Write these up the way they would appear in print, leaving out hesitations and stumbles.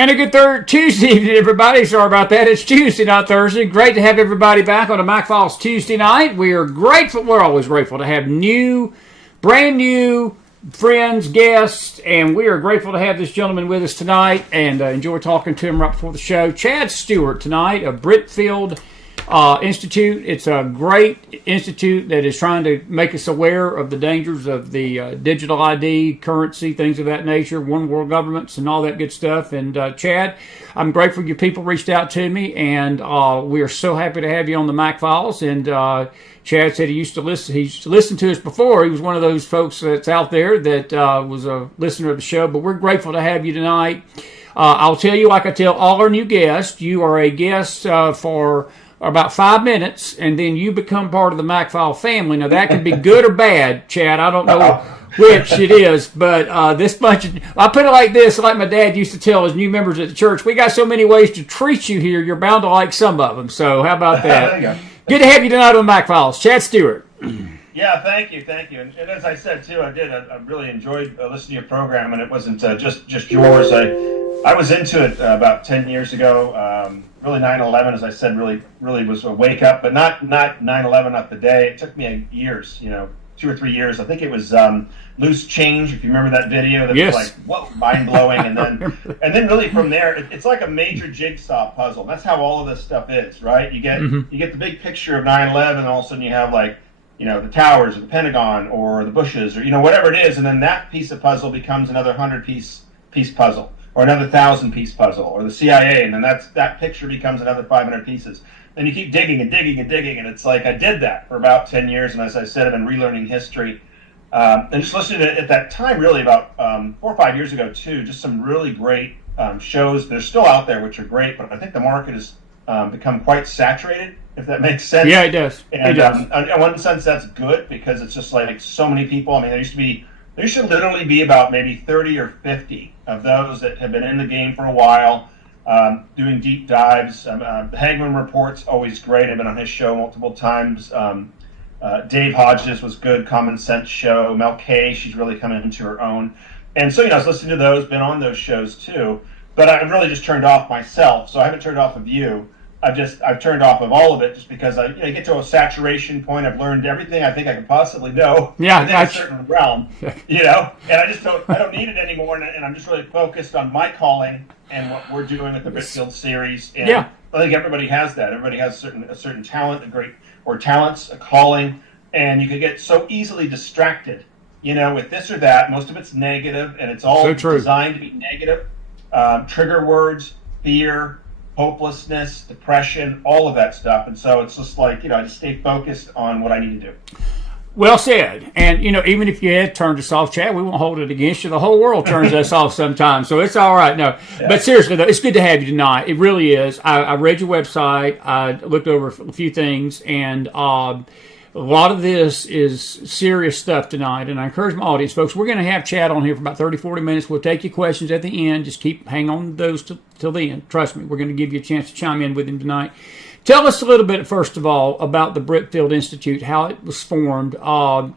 And a good Tuesday evening, everybody. Sorry about that. It's Tuesday, not Thursday. Great to have everybody back on the McFiles Tuesday night. We are grateful. We're always grateful to have brand new friends, guests, and we are grateful to have this gentleman with us tonight and enjoy talking to him right before the show. Chad Stewart tonight of Britfield Institute. It's a great institute that is trying to make us aware of the dangers of the digital ID, currency, things of that nature, one world governments, and all that good stuff. And Chad, I'm grateful you people reached out to me, and we are so happy to have you on the McFiles. And Chad said he used to listen to us before. He was one of those folks that's out there that was a listener of the show. But we're grateful to have you tonight. I'll tell you, like I tell all our new guests, you are a guest for about 5 minutes, and then you become part of the McFile family. Now, that could be good or bad, Chad. I don't know which it is, but this bunch of... I put it like this, like my dad used to tell his new members at the church, we got so many ways to treat you here, you're bound to like some of them. So how about that? There you go. Good to have you tonight on McFiles. Chad Stewart. Yeah, thank you. And as I said, too, I really enjoyed listening to your program, and it wasn't just yours. I was into it about 10 years ago. Really, 9/11, as I said, really was a wake up, but not 9/11, not the day. It took me years, 2 or 3 years. I think it was Loose Change, if you remember that video. That yes. was like, whoa, mind blowing. And then really from there, it's like a major jigsaw puzzle. That's how all of this stuff is, right? You get the big picture of 9/11, and all of a sudden you have like, the towers or the Pentagon or the Bushes or whatever it is, and then that piece of puzzle becomes another 100-piece puzzle. Or another 1,000-piece puzzle, or the CIA, and then that picture becomes another 500 pieces. And you keep digging and digging and digging, and it's like I did that for about 10 years, and as I said, I've been relearning history. And just listening to it at that time, really about 4 or 5 years ago, too, just some really great shows. They're still out there, which are great, but I think the market has become quite saturated, if that makes sense. Yeah, it does. And it does. In one sense, that's good, because it's just like so many people. I mean, there should literally be about maybe 30 or 50 of those that have been in the game for a while, doing deep dives. The Hagman Report's always great. I've been on his show multiple times. Dave Hodges was good, Common Sense show. Mel Kay, she's really coming into her own. And so, I was listening to those, been on those shows too. But I've really just turned off myself, so I haven't turned off of you. I've turned off of all of it just because I get to a saturation point. I've learned everything I think I could possibly know in a certain realm, and I don't need it anymore, and I'm just really focused on my calling and what we're doing with the Britfield Series. And I think everybody has that. Everybody has a certain talent, talents, a calling, and you can get so easily distracted, with this or that. Most of it's negative, and it's all designed to be negative. Trigger words, fear, hopelessness, depression, all of that stuff. And so it's just like, I just stay focused on what I need to do. Well said. And, even if you had turned us off, Chad, we won't hold it against you. The whole world turns us off sometimes, so it's all right. No, yeah. But seriously, though, it's good to have you tonight. It really is. I read your website. I looked over a few things, and a lot of this is serious stuff tonight, and I encourage my audience, folks, we're going to have Chad on here for about 30, 40 minutes. We'll take your questions at the end. Just hang on to those till the end. Trust me, we're going to give you a chance to chime in with him tonight. Tell us a little bit, first of all, about the Britfield Institute, how it was formed.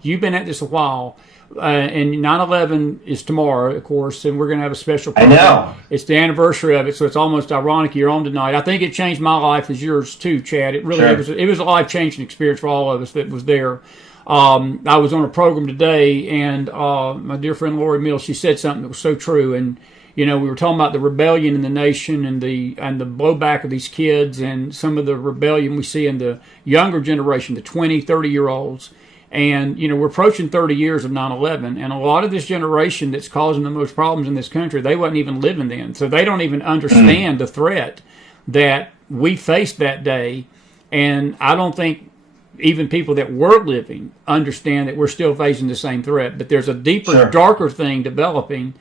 You've been at this a while, and 9/11 is tomorrow, of course, and we're going to have a special program. I know. It's the anniversary of it, so it's almost ironic you're on tonight. I think it changed my life as yours too, Chad. It really it was a life-changing experience for all of us that was there. I was on a program today, and my dear friend Lori Mills, she said something that was so true, and we were talking about the rebellion in the nation and the blowback of these kids and some of the rebellion we see in the younger generation, the 20, 30-year-olds. And, we're approaching 30 years of 9/11, and a lot of this generation that's causing the most problems in this country, they wasn't even living then. So they don't even understand the threat that we faced that day. And I don't think even people that were living understand that we're still facing the same threat. But there's a deeper, darker thing developing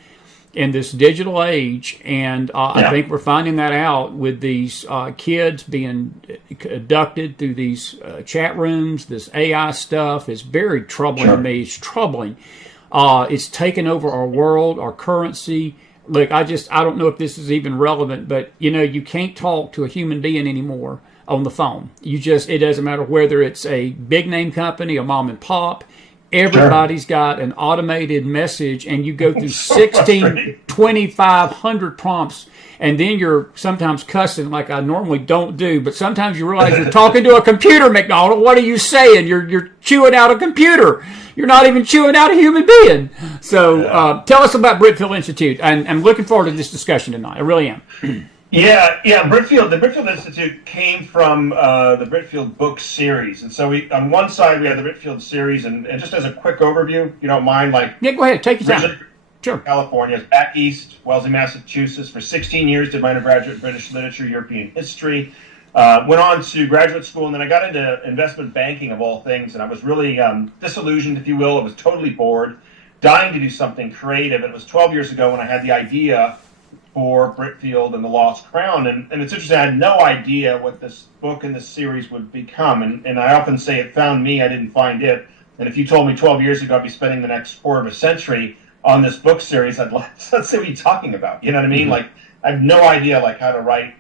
in this digital age, and I think we're finding that out with these kids being abducted through these chat rooms. This AI stuff is very troubling to me. It's troubling. It's taken over our world, our currency. Look, I don't know if this is even relevant, but you can't talk to a human being anymore on the phone. It doesn't matter whether it's a big name company, a mom and pop. everybody's got an automated message, and you go through So 2,500 prompts, and then you're sometimes cussing like I normally don't do, but sometimes you realize you're talking to a computer, McDonald. What are you saying? You're chewing out a computer. You're not even chewing out a human being. So tell us about Britfield Institute. I'm looking forward to this discussion tonight. I really am. Yeah. The Britfield Institute came from the Britfield book series, and so on one side we have the Britfield series, and just as a quick overview, if you don't mind, like yeah, go ahead, take your time. Sure. California, back east, Wellesley, Massachusetts. For 16 years, did my undergraduate in British literature, European history. Went on to graduate school, and then I got into investment banking of all things, and I was really disillusioned, if you will. I was totally bored, dying to do something creative. And it was 12 years ago when I had the idea for Britfield and the Lost Crown. And it's interesting, I had no idea what this book and this series would become. And I often say it found me, I didn't find it. And if you told me 12 years ago I'd be spending the next quarter of a century on this book series, let's say what are you talking about? You know what I mean? Like, I have no idea like how to write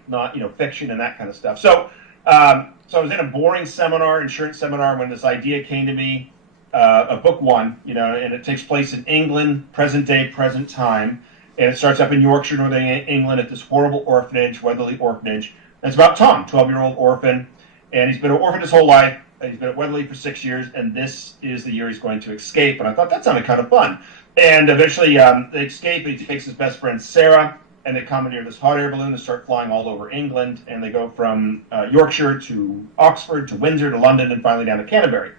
fiction and that kind of stuff. So I was in a boring seminar, insurance seminar, when this idea came to me, of book one, and it takes place in England, present day, present time. And it starts up in Yorkshire, Northern England, at this horrible orphanage, Weatherly Orphanage. And it's about Tom, 12-year-old orphan. And he's been an orphan his whole life. He's been at Weatherly for 6 years, and this is the year he's going to escape. And I thought that sounded kind of fun. And eventually they escape, and he takes his best friend Sarah, and they commandeer this hot air balloon and start flying all over England. And they go from Yorkshire to Oxford to Windsor to London and finally down to Canterbury.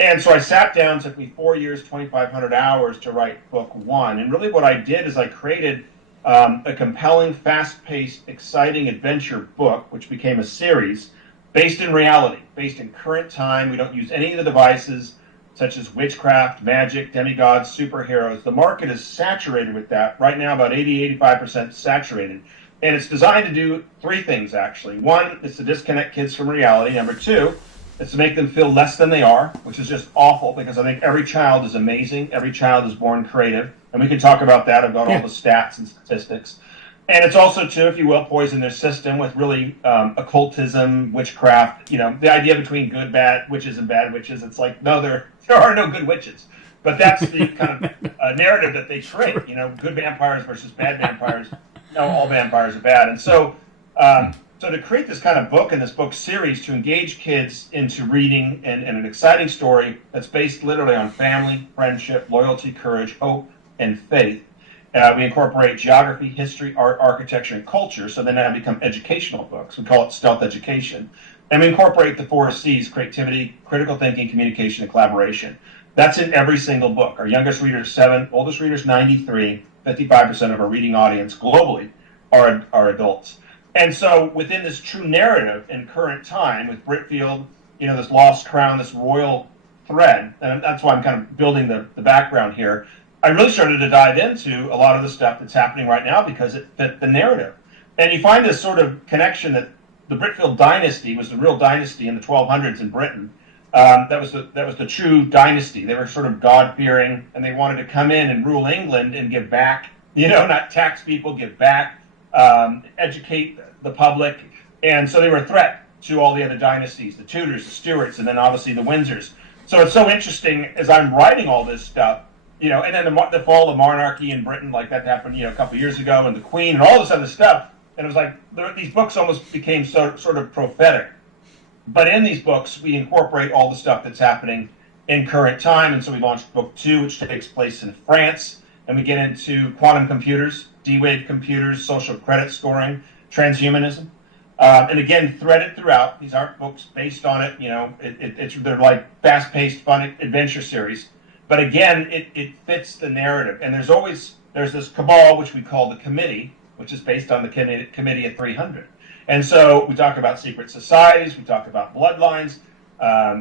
And so I sat down, took me 4 years, 2,500 hours to write book one. And really what I did is I created a compelling, fast-paced, exciting adventure book, which became a series based in reality, based in current time. We don't use any of the devices such as witchcraft, magic, demigods, superheroes. The market is saturated with that. Right now, about 80-85% saturated. And it's designed to do three things, actually. One, is to disconnect kids from reality. Number two, is to make them feel less than they are, which is just awful, because I think every child is amazing. Every child is born creative. And we can talk about that, about all the stats and statistics. And it's also to, if you will, poison their system with really occultism, witchcraft, the idea between good, bad witches and bad witches. It's like, no, there are no good witches. But that's the kind of narrative that they create, good vampires versus bad vampires. No, all vampires are bad. And so to create this kind of book and this book series to engage kids into reading and an exciting story that's based literally on family, friendship, loyalty, courage, hope, and faith. We incorporate geography, history, art, architecture, and culture, so they now become educational books. We call it stealth education. And we incorporate the 4 C's: creativity, critical thinking, communication, and collaboration. That's in every single book. Our youngest reader is 7, oldest reader is 93, 55% of our reading audience globally are adults. And so within this true narrative in current time with Britfield, this lost crown, this royal thread, and that's why I'm kind of building the background here, I really started to dive into a lot of the stuff that's happening right now because it fit the narrative. And you find this sort of connection that the Britfield dynasty was the real dynasty in the 1200s in Britain. That was the true dynasty. They were sort of God-fearing, and they wanted to come in and rule England and give back, not tax people, give back, educate the public. And so they were a threat to all the other dynasties, the Tudors, the Stewarts, and then obviously the Windsors. So it's so interesting as I'm writing all this stuff, and then the fall of monarchy in Britain, like that happened, a couple of years ago, and the Queen and all this other stuff. And it was like these books almost became sort of prophetic. But in these books, we incorporate all the stuff that's happening in current time. And so we launched book 2, which takes place in France. And we get into quantum computers, D-Wave computers, social credit scoring, transhumanism. And again, threaded throughout. These aren't books based on it. They're like fast-paced, fun adventure series. But again, it fits the narrative. And there's this cabal, which we call the committee, which is based on the committee of 300. And so we talk about secret societies, we talk about bloodlines,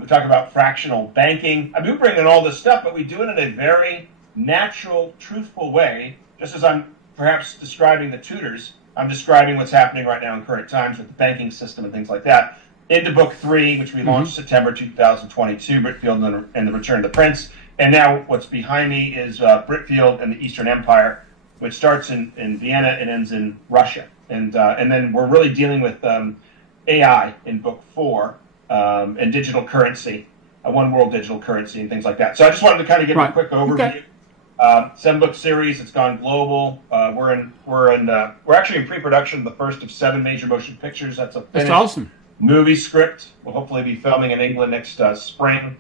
we talk about fractional banking. I mean, we bring in all this stuff, but we do it in a very natural, truthful way. Just as I'm perhaps describing the Tudors, I'm describing what's happening right now in current times with the banking system and things like that. Into book 3, which we launched September 2022, Britfield and the Return of the Prince. And now what's behind me is Britfield and the Eastern Empire, which starts in Vienna and ends in Russia. And then we're really dealing with AI in book 4 and digital currency. a one world digital currency and things like that. So I just wanted to kind of give a quick overview. Okay. 7-book series. It's gone global. We're actually in pre-production of the first of 7 major motion pictures. That's awesome. Movie script. We'll hopefully be filming in England next spring,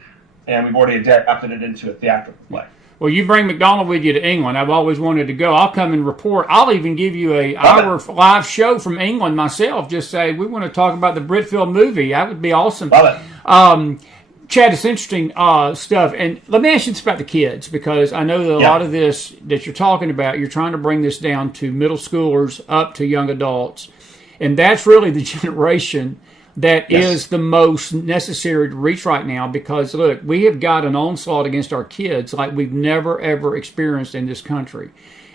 and we've already adapted it into a theatrical play. Well, you bring McDonald with you to England. I've always wanted to go. I'll come and report. I'll even give you an hour live show from England myself. Just say, we want to talk about the Britfield movie. That would be awesome. Love it. Chad, it's interesting stuff. And let me ask you this about the kids, because I know that a lot of this that you're talking about, you're trying to bring this down to middle schoolers up to young adults. And that's really the generation that is the most necessary to reach right now, because, look, we have got an onslaught against our kids like we've never, ever experienced in this country.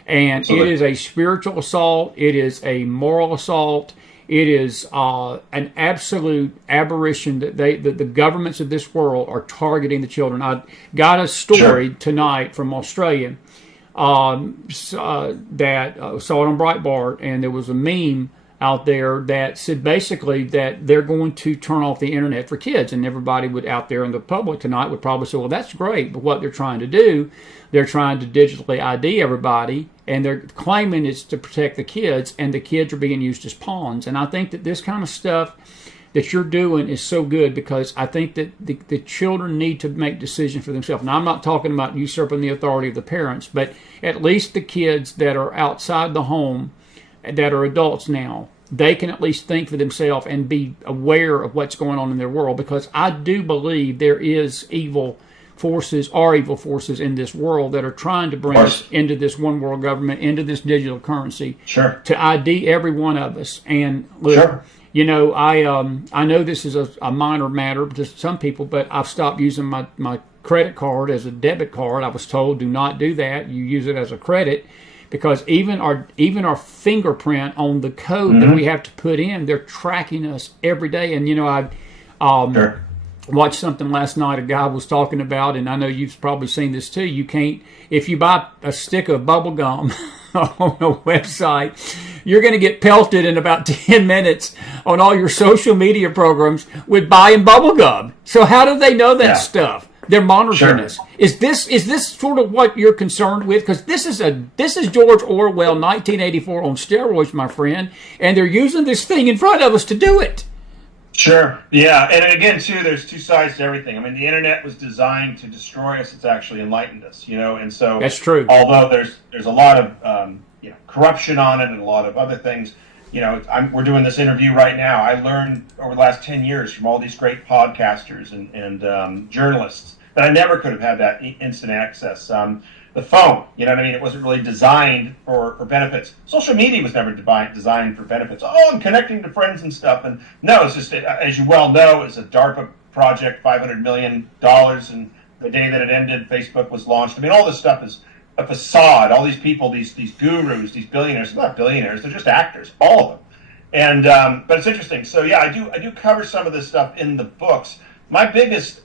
And Absolutely. It is a spiritual assault. It is a moral assault. It is an absolute aberration that the governments of this world are targeting the children. I got a story tonight from Australia that saw it on Breitbart, and there was a meme out there that said basically that they're going to turn off the internet for kids, and everybody would out there in the public tonight would probably say, well, that's great, but what they're trying to do, they're trying to digitally ID everybody, and they're claiming it's to protect the kids, and the kids are being used as pawns. And I think that this kind of stuff that you're doing is so good, because I think that the children need to make decisions for themselves. Now, I'm not talking about usurping the authority of the parents, but at least the kids that are outside the home that are adults now, they can at least think for themselves and be aware of what's going on in their world, because I do believe there is evil forces in this world that are trying to bring us into this one world government, into this digital currency, to ID every one of us. And look, you know, I know this is a minor matter to some people, but I've stopped using my credit card as a debit card. I was told, do not do that. You use it as a credit. Because even our fingerprint on the code that we have to put in, they're tracking us every day. And, you know, I watched something last night a guy was talking about, and I know you've probably seen this too. You can't, if you buy a stick of bubble gum on a website, you're going to get pelted in about 10 minutes on all your social media programs with buying bubble gum. So how do they know that stuff? They're monitoring us. Is this sort of what you're concerned with? Because this is George Orwell 1984 on steroids, my friend, and they're using this thing in front of us to do it. Sure. Yeah, and again, too, there's two sides to everything. I mean, the internet was designed to destroy us. It's actually enlightened us, you know, and so that's true. Although there's a lot of corruption on it and a lot of other things. You know, we're doing this interview right now. I learned over the last 10 years from all these great podcasters and journalists that I never could have had that instant access. The phone, you know what I mean? It wasn't really designed for benefits. Social media was never designed for benefits. Oh, I'm connecting to friends and stuff. And no, it's just, as you well know, it's a DARPA project, $500 million. And the day that it ended, Facebook was launched. I mean, all this stuff is a facade. All these people, these gurus, these billionaires, they're not billionaires, they're just actors, all of them. And but it's interesting. So yeah, I do cover some of this stuff in the books. My biggest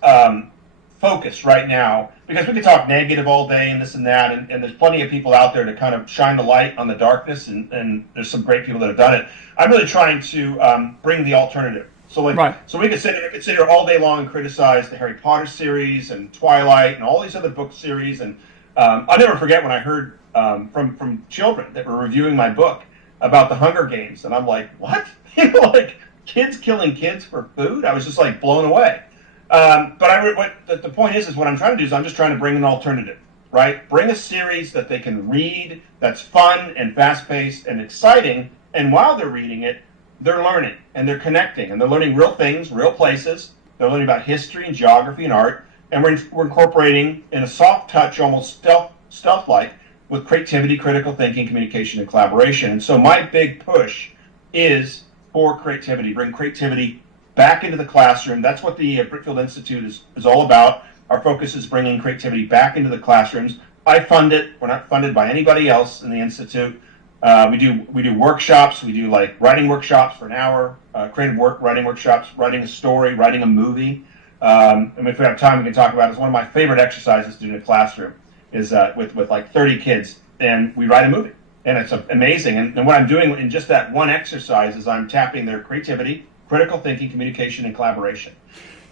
focus right now, because we could talk negative all day and this and that, and there's plenty of people out there to kind of shine the light on the darkness, and there's some great people that have done it. I'm really trying to bring the alternative. So so we could sit here all day long and criticize the Harry Potter series and Twilight and all these other book series, and I'll never forget when I heard from children that were reviewing my book about the Hunger Games, and I'm like, what? You know, like kids killing kids for food? I was just like blown away. But the point is what I'm trying to do is I'm just trying to bring an alternative, right? Bring a series that they can read that's fun and fast-paced and exciting, and while they're reading it, they're learning and they're connecting and they're learning real things, real places. They're learning about history and geography and art, and we're incorporating in a soft touch, almost stealth-like, with creativity, critical thinking, communication, and collaboration. And so my big push is for creativity, bring creativity back into the classroom. That's what the Britfield Institute is all about. Our focus is bringing creativity back into the classrooms. I fund it. We're not funded by anybody else in the Institute. We do workshops. We do like writing workshops for an hour, creative writing workshops, writing a story, writing a movie. And if we have time, we can talk about it. It's one of my favorite exercises to do in a classroom is with like 30 kids, and we write a movie. And it's amazing. And what I'm doing in just that one exercise is I'm tapping their creativity, critical thinking, communication, and collaboration.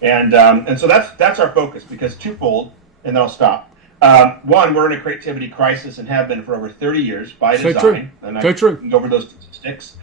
And so that's our focus, because twofold, and then I'll stop. One, we're in a creativity crisis and have been for over 30 years by design. True. And I True. can go over those statistics.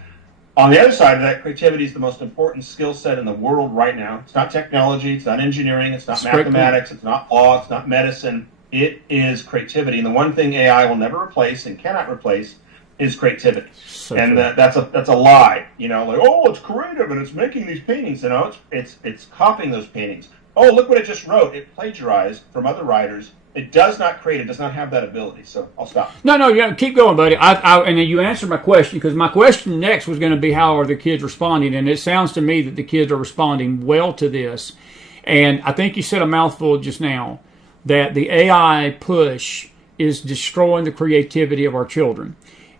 On the other side of that, creativity is the most important skill set in the world right now. It's not technology, it's not engineering, it's not mathematics, it's not law, it's not medicine. It is creativity. And the one thing AI will never replace and cannot replace is creativity. That's a lie. Like, oh, it's creative and it's making these paintings. It's copying those paintings. Oh, look what it just wrote. It plagiarized from other writers. It does not create. It does not have that ability. So I'll stop. No, yeah, keep going, buddy. And then you answered my question, because my question next was going to be, how are the kids responding? And it sounds to me that the kids are responding well to this. And I think you said a mouthful just now, that the AI push is destroying the creativity of our children.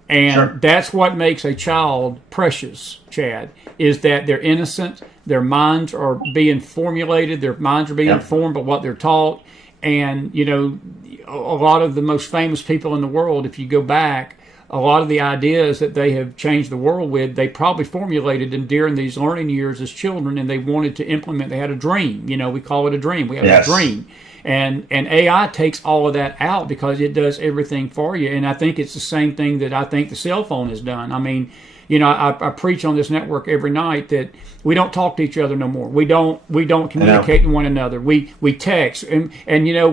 And that's what makes a child precious, Chad, is that they're innocent, their minds are being formulated, their minds are being informed by what they're taught. And, a lot of the most famous people in the world, if you go back, a lot of the ideas that they have changed the world with, they probably formulated them during these learning years as children, and they wanted to implement. They had a dream. We call it a dream. We have a dream. And AI takes all of that out because it does everything for you. And I think it's the same thing that I think the cell phone has done. I mean, I preach on this network every night that we don't talk to each other no more. We don't communicate to one another. We text, and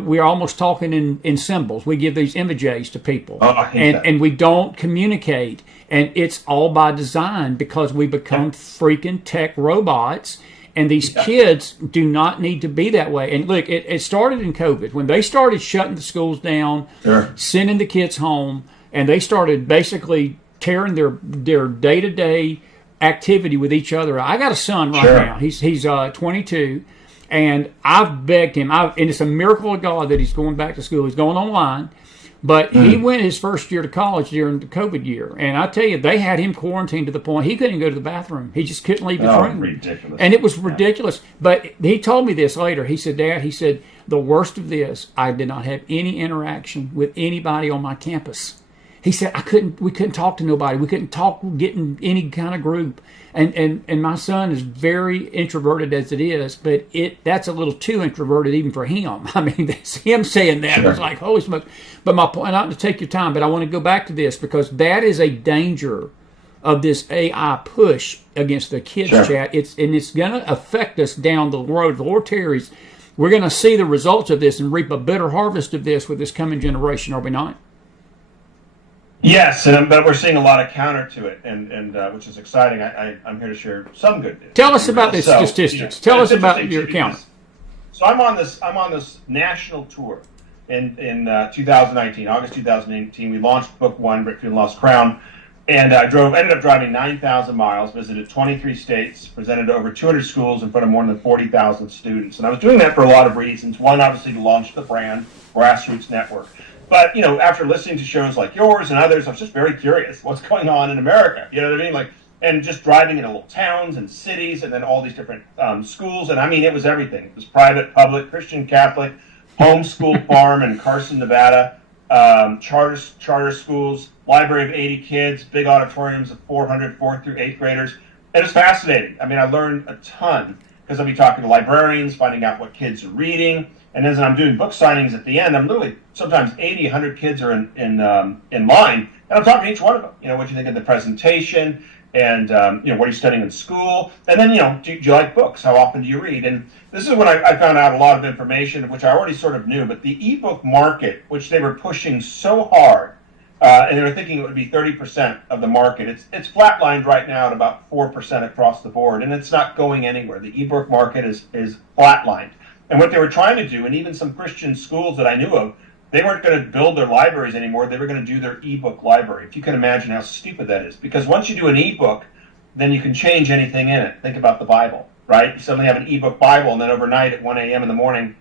we're almost talking in symbols. We give these emojis to people, and we don't communicate. And it's all by design, because we become freaking tech robots. And these kids do not need to be that way. And look, it started in COVID, when they started shutting the schools down, sending the kids home, and they started basically tearing their day-to-day activity with each other. I got a son right now. He's 22, and I've begged him. And it's a miracle of God that he's going back to school. He's going online. But he went his first year to college during the COVID year. And I tell you, they had him quarantined to the point he couldn't go to the bathroom. He just couldn't leave his room. Ridiculous. And it was ridiculous. But he told me this later. He said, Dad, the worst of this, I did not have any interaction with anybody on my campus. He said, we couldn't talk to nobody. We couldn't get in any kind of group. And my son is very introverted as it is, but that's a little too introverted even for him. I mean, that's him saying that. It's like, holy smokes. But my point, not to take your time, but I want to go back to this, because that is a danger of this AI push against the kids, Chad. It's going to affect us down the road. The Lord tarries, we're going to see the results of this and reap a bitter harvest of this with this coming generation, are we not? Yes, but we're seeing a lot of counter to it, and which is exciting. I'm here to share some good news. Tell us about these statistics. Tell us about your account. So I'm on this national tour in 2019, August 2018. We launched book one, Britfield Lost Crown, and ended up driving 9,000 miles, visited 23 states, presented to over 200 schools in front of more than 40,000 students. And I was doing that for a lot of reasons. One, obviously, to launch the brand, grassroots network. But, after listening to shows like yours and others, I was just very curious what's going on in America. You know what I mean? And just driving into little towns and cities, and then all these different schools. And I mean, it was everything. It was private, public, Christian, Catholic, homeschool farm in Carson, Nevada, charter schools, library of 80 kids, big auditoriums of 400 4th through 8th graders. It was fascinating. I mean, I learned a ton, because I'll be talking to librarians, finding out what kids are reading. And as I'm doing book signings at the end, I'm literally, sometimes 80, 100 kids are in line, and I'm talking to each one of them. What do you think of the presentation? And, what are you studying in school? And then, do you like books? How often do you read? And this is when I found out a lot of information, which I already sort of knew, but the ebook market, which they were pushing so hard, and they were thinking it would be 30% of the market, it's flatlined right now at about 4% across the board, and it's not going anywhere. The ebook market is flatlined. And what they were trying to do, and even some Christian schools that I knew of, they weren't going to build their libraries anymore. They were going to do their ebook library. If you can imagine how stupid that is. Because once you do an ebook, then you can change anything in it. Think about the Bible, right? You suddenly have an ebook Bible, and then overnight at 1 a.m. in the morning,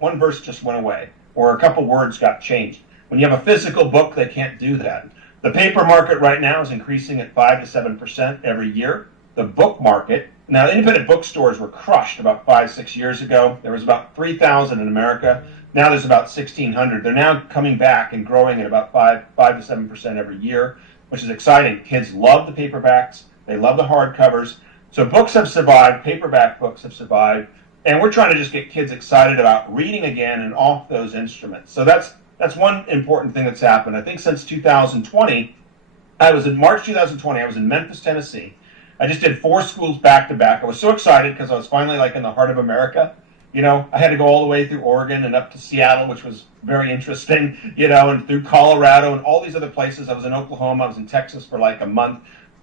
one verse just went away, or a couple words got changed. When you have a physical book, they can't do that. The paper market right now is increasing at 5 to 7% every year. The book market, now independent bookstores were crushed about 5-6 years ago. There was about 3,000 in America. Now there's about 1,600. They're now coming back and growing at about 5 to 7% every year, which is exciting. Kids love the paperbacks. They love the hardcovers. So books have survived. Paperback books have survived. And we're trying to just get kids excited about reading again and off those instruments. So that's one important thing that's happened. I think since 2020, I was in March 2020, I was in Memphis, Tennessee. I just did 4 schools back to back. I was so excited because I was finally like in the heart of America. You know, I had to go all the way through Oregon and up to Seattle, which was very interesting, you know, and through Colorado and all these other places. I was in Oklahoma, I was in Texas for like a month.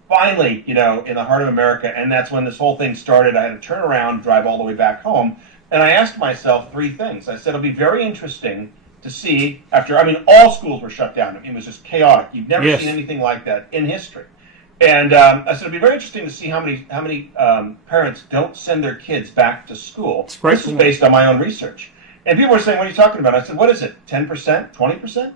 Finally, you know, in the heart of America, and that's when this whole thing started. I had to turn around, drive all the way back home, and I asked myself 3 things. I said, it'll be very interesting to see after, I mean, all schools were shut down. I mean, it was just chaotic. You've never seen anything like that in history. And I said, it'll be very interesting to see how many parents don't send their kids back to school. This is based on my own research. And people were saying, what are you talking about? I said, what is it, 10%, 20%?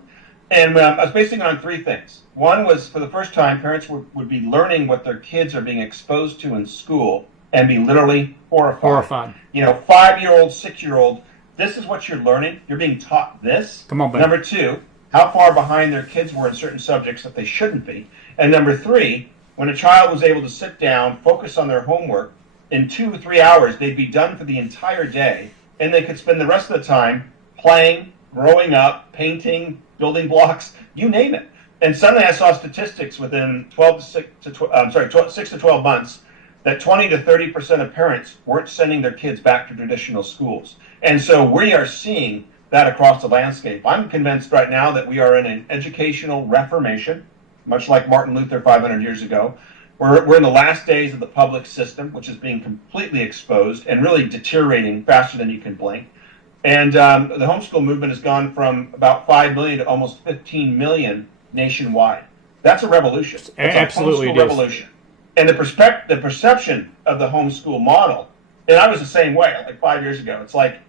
And I was basing it on 3 things. One was, for the first time, parents would be learning what their kids are being exposed to in school and be literally horrified. You know, 5-year-old, 6-year-old, this is what you're learning. You're being taught this. Come on, baby. Number 2, how far behind their kids were in certain subjects that they shouldn't be. And number 3, when a child was able to sit down, focus on their homework, in 2 or 3 hours, they'd be done for the entire day, and they could spend the rest of the time playing, growing up, painting, building blocks, you name it. And suddenly I saw statistics within 6 to 12 months that 20 to 30% of parents weren't sending their kids back to traditional schools. And so we are seeing that across the landscape. I'm convinced right now that we are in an educational reformation, much like Martin Luther 500 years ago. We're in the last days of the public system, which is being completely exposed and really deteriorating faster than you can blink. And the homeschool movement has gone from about 5 million to almost 15 million nationwide. That's a revolution. It's absolutely a homeschool revolution. And the perception of the homeschool model, and I was the same way, like 5 years ago. It's like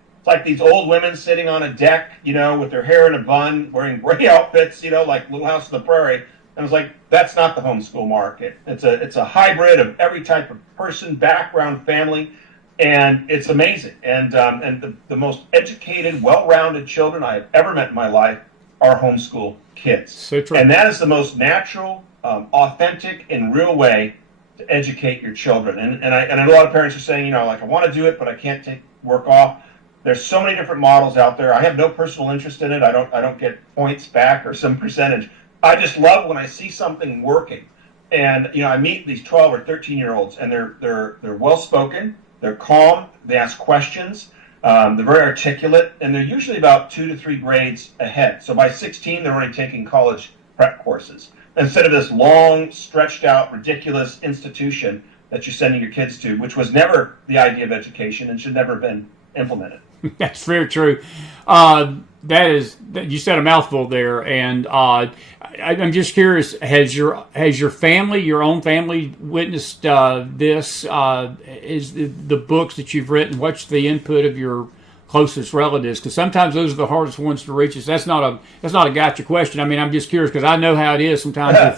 these old women sitting on a deck, you know, with their hair in a bun, wearing gray outfits, you know, like Little House on the Prairie. And I was like, that's not the homeschool market. It's a hybrid of every type of person, background, family, and it's amazing. And the most educated, well-rounded children I have ever met in my life are homeschool kids. So true. And that is the most natural, authentic, and real way to educate your children. And I know a lot of parents are saying, you know, like, I want to do it, but I can't take work off. There's so many different models out there. I have no personal interest in it. I don't get points back or some percentage. I just love when I see something working. And, you know, I meet these 12 or 13-year-olds, and they're well-spoken, they're calm, they ask questions, they're very articulate, and they're usually about 2 to 3 grades ahead. So by 16, they're already taking college prep courses, instead of this long, stretched-out, ridiculous institution that you're sending your kids to, which was never the idea of education and should never have been implemented. That's very true. You said a mouthful there, and I'm just curious: has your family, your own family, witnessed this? Is the books that you've written? What's the input of your closest relatives? Because sometimes those are the hardest ones to reach. That's not a gotcha question. I mean, I'm just curious because I know how it is. Sometimes your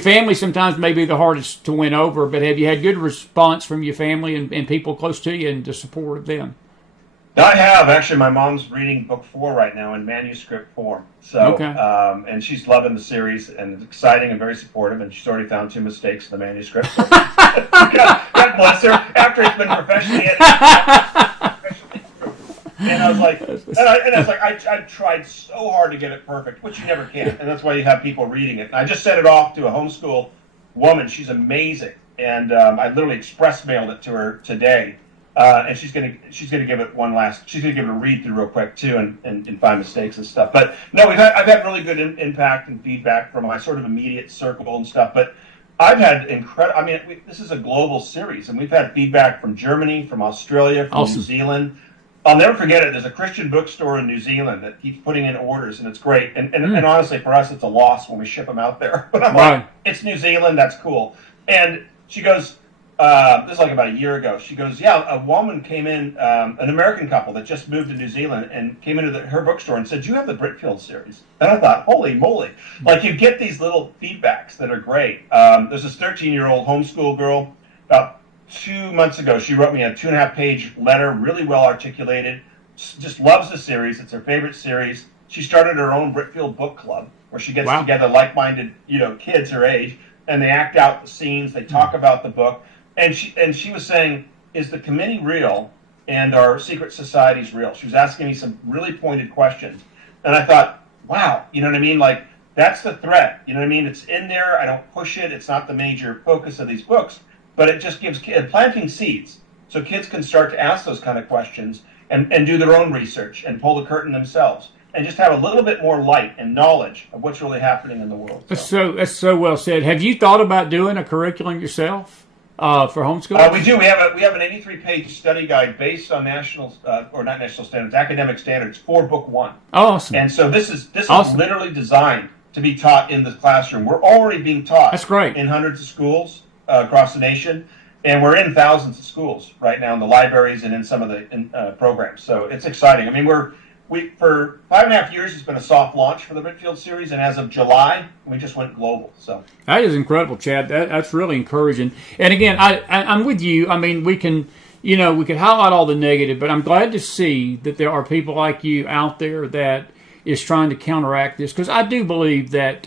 family sometimes may be the hardest to win over. But have you had good response from your family and people close to you and the support of them? I have. Actually, my mom's reading book 4 right now in manuscript form. So, okay. And she's loving the series, and it's exciting and very supportive, and she's already found 2 mistakes in the manuscript. So God bless her. After it's been professionally and I was like, I tried so hard to get it perfect, which you never can, and that's why you have people reading it. And I just sent it off to a homeschool woman. She's amazing, and I literally express mailed it to her today. And she's gonna give it she's gonna give it a read through real quick too, and find mistakes and stuff. But no, I've had really good impact and feedback from my sort of immediate circle and stuff. But I've had incredible. I mean, this is a global series, and we've had feedback from Germany, from Australia, from New Zealand. I'll never forget it. There's a Christian bookstore in New Zealand that keeps putting in orders, and it's great. And honestly, for us, it's a loss when we ship them out there. But I'm like, it's New Zealand, that's cool. And she goes, this is like about a year ago. She goes, yeah, a woman came in, an American couple that just moved to New Zealand and came into her bookstore and said, you have the Britfield series. And I thought, holy moly. Like, you get these little feedbacks that are great. There's this 13-year-old homeschool girl. About 2 months ago, she wrote me a 2.5-page letter, really well articulated. Just loves the series. It's her favorite series. She started her own Britfield book club where she gets together like-minded, kids her age, and they act out the scenes. They talk about the book. And she was saying, is the committee real? and are secret societies real? She was asking me some really pointed questions. And I thought, wow, you know what I mean? Like, that's the threat. You know what I mean? It's in there. I don't push it. It's not the major focus of these books, but it just gives kids planting seeds so kids can start to ask those kind of questions and do their own research and pull the curtain themselves and just have a little bit more light and knowledge of what's really happening in the world. That's so well said. Have you thought about doing a curriculum yourself for homeschool? We do. We have an 83-page study guide based on academic standards for book one. Awesome. And so this is awesome. Literally designed to be taught in the classroom. We're already being taught. That's great. In hundreds of schools across the nation, and we're in thousands of schools right now in the libraries and in some of the programs. So it's exciting. I mean, we for 5.5 years it's been a soft launch for the Britfield series, and as of July we just went global. So that is incredible, Chad. That's really encouraging. And again, I'm with you. I mean, we can highlight all the negative, but I'm glad to see that there are people like you out there that is trying to counteract this, because I do believe that.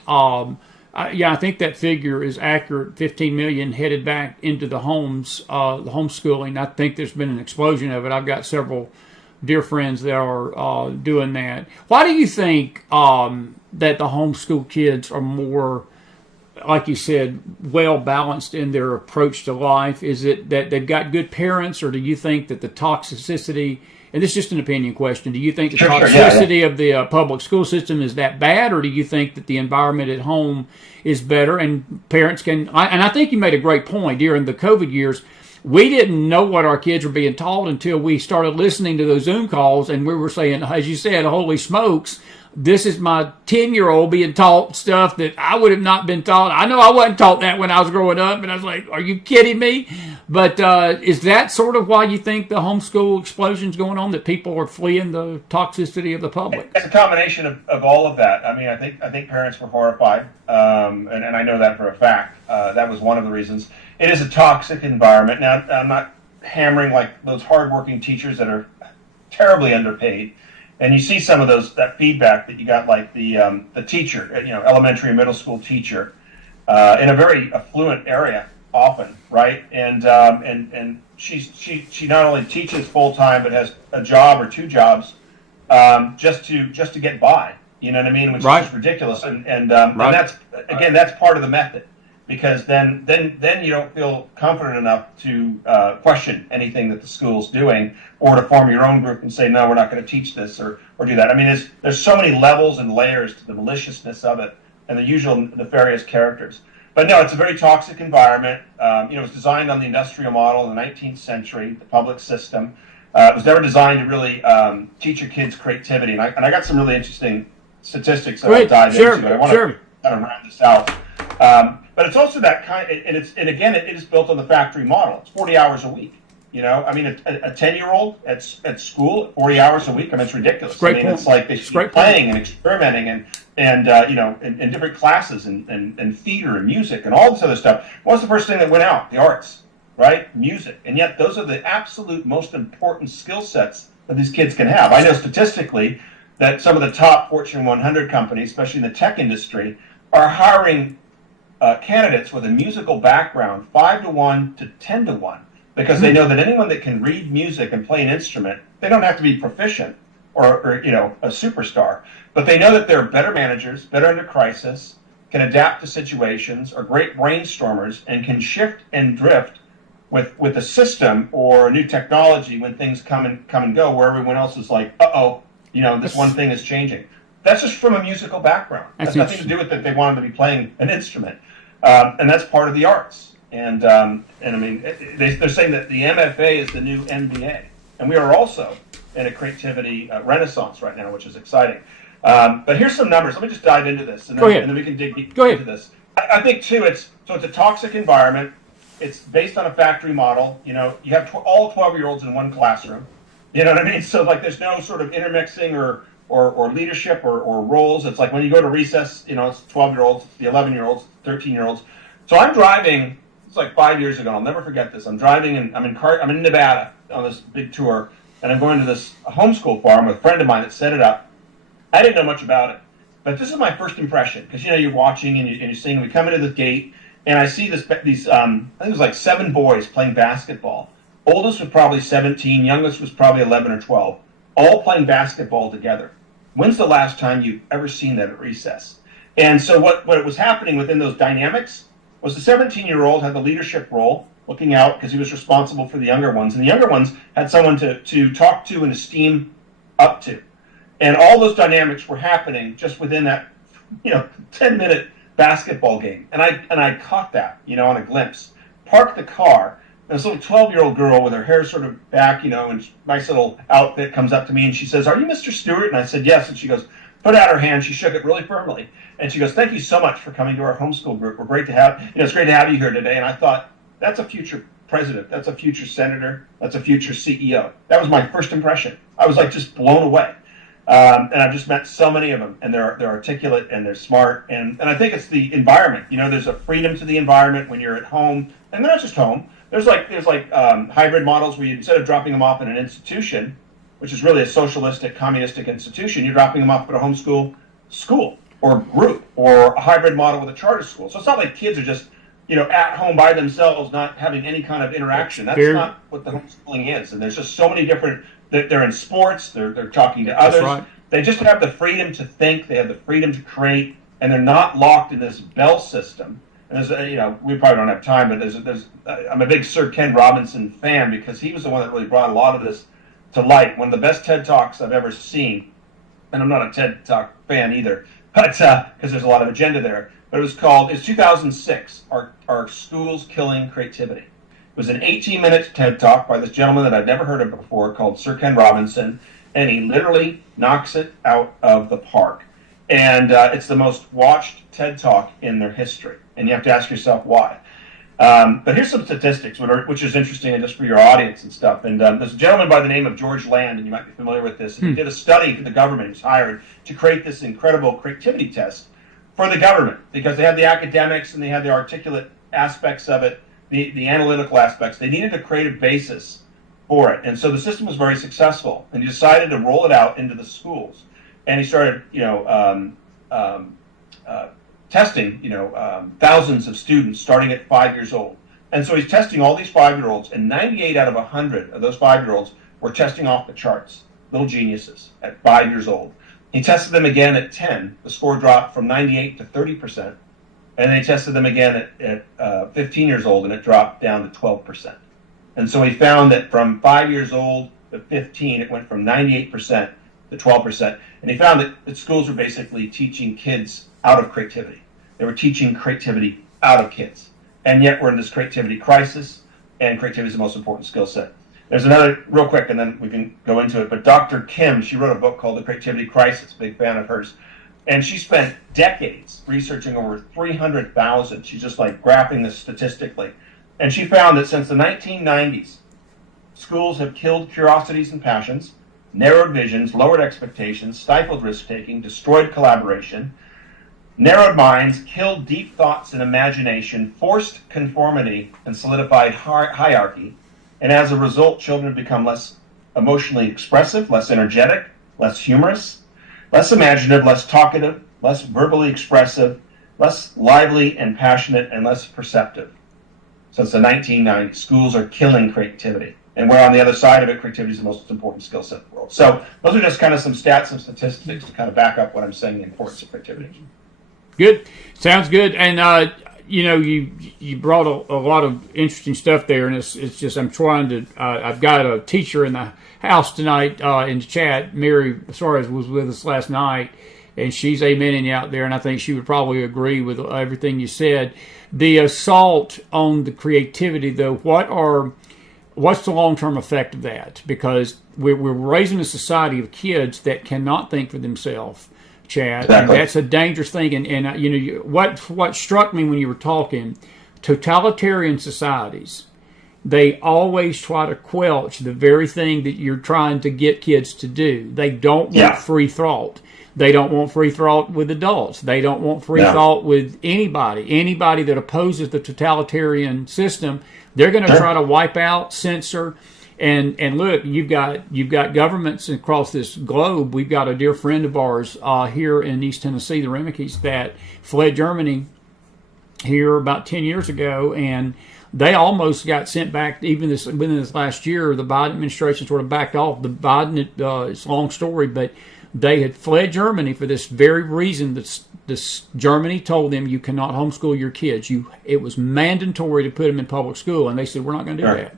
I think that figure is accurate. 15 million headed back into the homes, the homeschooling. I think there's been an explosion of it. I've got several dear friends that are doing that. Why do you think that the homeschool kids are more, like you said, well balanced in their approach to life? Is it that they've got good parents, or do you think that the toxicity, and this is just an opinion question, do you think the toxicity of the public school system is that bad, or do you think that the environment at home is better and parents can, and I think you made a great point during the COVID years, we didn't know what our kids were being taught until we started listening to those Zoom calls, and we were saying, as you said, holy smokes, this is my 10-year-old being taught stuff that I would have not been taught. I know I wasn't taught that when I was growing up, and I was like, are you kidding me? But is that sort of why you think the homeschool explosion is going on, that people are fleeing the toxicity of the public? It's a combination of all of that. I mean, I think parents were horrified, and I know that for a fact. That was one of the reasons. It is a toxic environment. Now, I'm not hammering like those hardworking teachers that are terribly underpaid. And you see some of that feedback that you got, like the teacher, elementary and middle school teacher, in a very affluent area, often, right? And she not only teaches full time, but has a job or two jobs, just to get by. You know what I mean? Which is just ridiculous. And that's part of the method, because then you don't feel confident enough to question anything that the school's doing, or to form your own group and say, no, we're not going to teach this or do that. I mean, there's so many levels and layers to the maliciousness of it and the usual nefarious characters. But no, it's a very toxic environment. It was designed on the industrial model in the 19th century, the public system. It was never designed to really teach your kids creativity. And I got some really interesting statistics that I'll dive into. But I want to kind of round this out. But it's also that kind, and again, it is built on the factory model. It's 40 hours a week. I mean, a 10-year-old at school, 40 hours a week. I mean, it's ridiculous. It's like they should be playing and experimenting and in different classes and theater and music and all this other stuff. What's the first thing that went out? The arts, right? Music. And yet those are the absolute most important skill sets that these kids can have. I know statistically that some of the top Fortune 100 companies, especially in the tech industry, are hiring candidates with a musical background 5-to-1 to 10-to-1. Because they know that anyone that can read music and play an instrument, they don't have to be proficient or a superstar, but they know that they're better managers, better under crisis, can adapt to situations, are great brainstormers, and can shift and drift with a system or a new technology when things come and go, where everyone else is like, this one thing is changing. That's just from a musical background. That's nothing to do with that they wanted to be playing an instrument, and that's part of the arts. And I mean, they're saying that the MFA is the new MBA, and we are also in a creativity renaissance right now, which is exciting. But here's some numbers. Let me just dive into this, and then we can dig into this. I think too, it's a toxic environment. It's based on a factory model. You have all 12-year-olds in one classroom. You know what I mean? So like, there's no sort of intermixing or leadership or roles. It's like when you go to recess, it's 12-year-olds, the 11-year-olds, 13-year-olds. So I'm driving. It's like 5 years ago. I'll never forget this. I'm driving and I'm in Nevada on this big tour, and I'm going to this homeschool farm with a friend of mine that set it up. I didn't know much about it, but this is my first impression, because you're watching and you're seeing. We come into the gate and I see these I think it was like 7 boys playing basketball, Oldest was probably 17, youngest was probably 11 or 12, all playing basketball together. When's the last time you've ever seen that at recess? And so what was happening within those dynamics was the 17-year-old had the leadership role, looking out because he was responsible for the younger ones. And the younger ones had someone to talk to and esteem up to. And all those dynamics were happening just within that 10-minute basketball game. And I caught that, on a glimpse. Parked the car, and this little 12-year-old girl with her hair sort of back, and nice little outfit comes up to me and she says, "Are you Mr. Stewart?" And I said, "Yes." And she goes, put out her hand, she shook it really firmly. And she goes, "Thank you so much for coming to our homeschool group. We're great to have, it's great to have you here today." And I thought, that's a future president, that's a future senator, that's a future CEO. That was my first impression. I was like just blown away. And I've just met so many of them, and they're articulate and they're smart. And I think it's the environment. There's a freedom to the environment when you're at home, and they're not just home. There's hybrid models where you, instead of dropping them off in an institution, which is really a socialistic, communistic institution, you're dropping them off at a homeschool school or group or a hybrid model with a charter school. So it's not like kids are just at home by themselves, not having any kind of interaction. That's not what the homeschooling is. And there's just so many different. They're in sports. They're talking to others. Right. They just have the freedom to think. They have the freedom to create, and they're not locked in this bell system. And there's we probably don't have time, but I'm a big Sir Ken Robinson fan because he was the one that really brought a lot of this to light. One of the best TED Talks I've ever seen, and I'm not a TED Talk fan either, but because there's a lot of agenda there. But it's 2006. Are schools killing creativity? It was an 18-minute TED Talk by this gentleman that I'd never heard of before called Sir Ken Robinson, and he literally knocks it out of the park. And it's the most watched TED Talk in their history, and you have to ask yourself why. But here's some statistics, which is interesting and just for your audience and stuff. And there's a gentleman by the name of George Land, and you might be familiar with this. And he did a study for the government. He was hired to create this incredible creativity test for the government because they had the academics and they had the articulate aspects of it, the analytical aspects. They needed a creative basis for it. And so the system was very successful. And he decided to roll it out into the schools. And he started, testing, thousands of students starting at 5 years old. And so he's testing all these 5-year-olds, and 98 out of 100 of those 5-year-olds were testing off the charts, little geniuses at 5 years old. He tested them again at 10. The score dropped from 98 to 30%. And then he tested them again at 15 years old, and it dropped down to 12%. And so he found that from 5 years old to 15, it went from 98% to 12%. And he found that schools were basically teaching kids out of creativity. They were teaching creativity out of kids. And yet we're in this creativity crisis, and creativity is the most important skill set. There's another, real quick, and then we can go into it, but Dr. Kim, she wrote a book called The Creativity Crisis, big fan of hers. And she spent decades researching over 300,000. She's just like graphing this statistically. And she found that since the 1990s, schools have killed curiosities and passions, narrowed visions, lowered expectations, stifled risk-taking, destroyed collaboration, narrowed minds, killed deep thoughts and imagination, forced conformity, and solidified hierarchy. And as a result, children have become less emotionally expressive, less energetic, less humorous, less imaginative, less talkative, less verbally expressive, less lively and passionate, and less perceptive. Since the 1990s, schools are killing creativity. And we're on the other side of it. Creativity is the most important skill set in the world. So those are just kind of some stats, some statistics to kind of back up what I'm saying, the importance of creativity. Good. Sounds good. And, you brought a lot of interesting stuff there. And it's just, I'm trying to, I've got a teacher in the house tonight in the chat. Mary Suarez was with us last night, and she's amening you out there. And I think she would probably agree with everything you said. The assault on the creativity, though, what's the long-term effect of that? Because we're raising a society of kids that cannot think for themselves, Chad. Exactly. And that's a dangerous thing. And what struck me when you were talking, totalitarian societies, they always try to quelch the very thing that you're trying to get kids to do. They don't want free thought. They don't want free thought with adults. They don't want free thought with anybody. Anybody that opposes the totalitarian system, they're going to try to wipe out, censor, and look. You've got governments across this globe. We've got a dear friend of ours here in East Tennessee, the Remekes, that fled Germany here about 10 years ago, and They almost got sent back. Even within this last year, the Biden administration sort of backed off. The Biden, it's a long story, but they had fled Germany for this very reason. This Germany told them you cannot homeschool your kids. It was mandatory to put them in public school, and they said we're not going to do that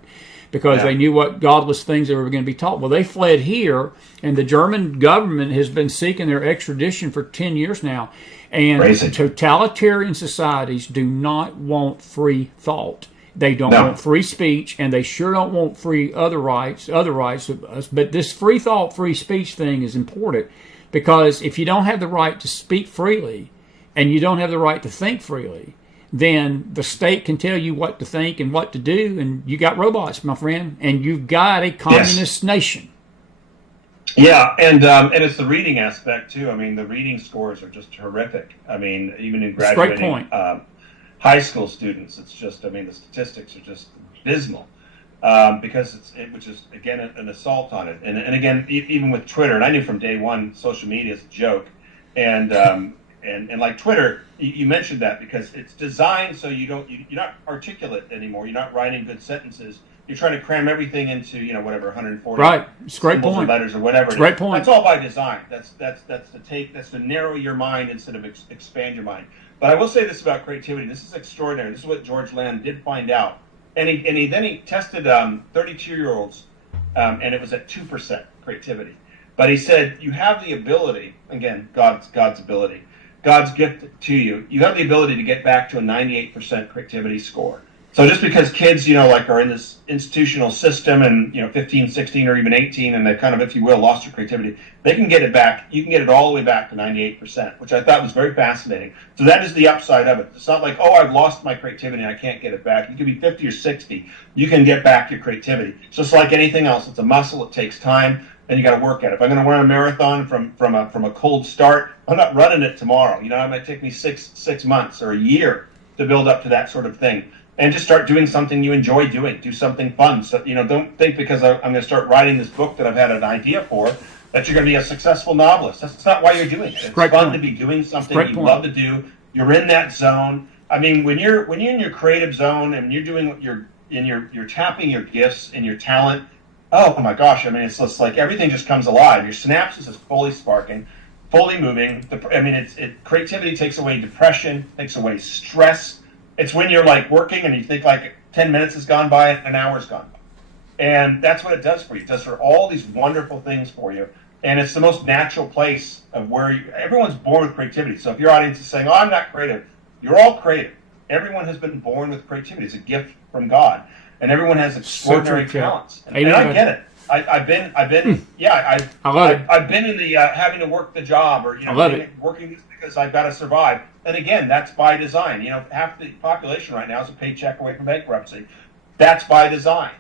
because they knew what godless things they were going to be taught. Well, they fled here, and the German government has been seeking their extradition for 10 years now. And totalitarian societies do not want free thought. They don't want free speech, and they sure don't want free other rights. But this free thought, free speech thing is important because if you don't have the right to speak freely and you don't have the right to think freely, then the state can tell you what to think and what to do, and you got robots, my friend, and you've got a communist nation. Yeah, and it's the reading aspect too. I mean, the reading scores are just horrific. I mean, even in graduating high school students, it's just, I mean, the statistics are just abysmal because which is again an assault on it. And again, even with Twitter, and I knew from day one, social media is a joke, and like Twitter, you mentioned that because it's designed so you're not articulate anymore. You're not writing good sentences. You're trying to cram everything into, whatever, 140 it's a great point. letters or whatever. It's a great point. That's all by design. That's to narrow your mind instead of expand your mind. But I will say this about creativity. This is extraordinary. This is what George Land did find out. And he tested 32-year-olds, and it was at 2% creativity. But he said, you have the ability, again, God's ability, God's gift to you. You have the ability to get back to a 98% creativity score. So just because kids, are in this institutional system and, 15, 16, or even 18, and they've kind of, if you will, lost their creativity, they can get it back. You can get it all the way back to 98%, which I thought was very fascinating. So that is the upside of it. It's not like, I've lost my creativity and I can't get it back. You could be 50 or 60. You can get back your creativity. Just like anything else, it's a muscle. It takes time, and you got to work at it. If I'm going to run a marathon from a cold start, I'm not running it tomorrow. It might take me six months or a year to build up to that sort of thing. And just start doing something you enjoy doing. Do something fun. So, don't think because I'm going to start writing this book that I've had an idea for that you're going to be a successful novelist. That's not why you're doing it. It's fun to be doing something you love to do. You're in that zone. I mean, when you're in your creative zone and you're doing what you're tapping your gifts and your talent. Oh my gosh! I mean, it's just like everything just comes alive. Your synapses is fully sparking, fully moving. Creativity takes away depression, takes away stress. It's when you're like working and you think like 10 minutes has gone by and an hour's gone by. And that's what it does for you. It does for all these wonderful things for you. And it's the most natural place of where everyone's born with creativity. So if your audience is saying, I'm not creative, you're all creative. Everyone has been born with creativity. It's a gift from God. And everyone has extraordinary talents. And I get it. I've been in the having to work the job or working because I've got to survive. And again, that's by design. Half the population right now is a paycheck away from bankruptcy. That's by design.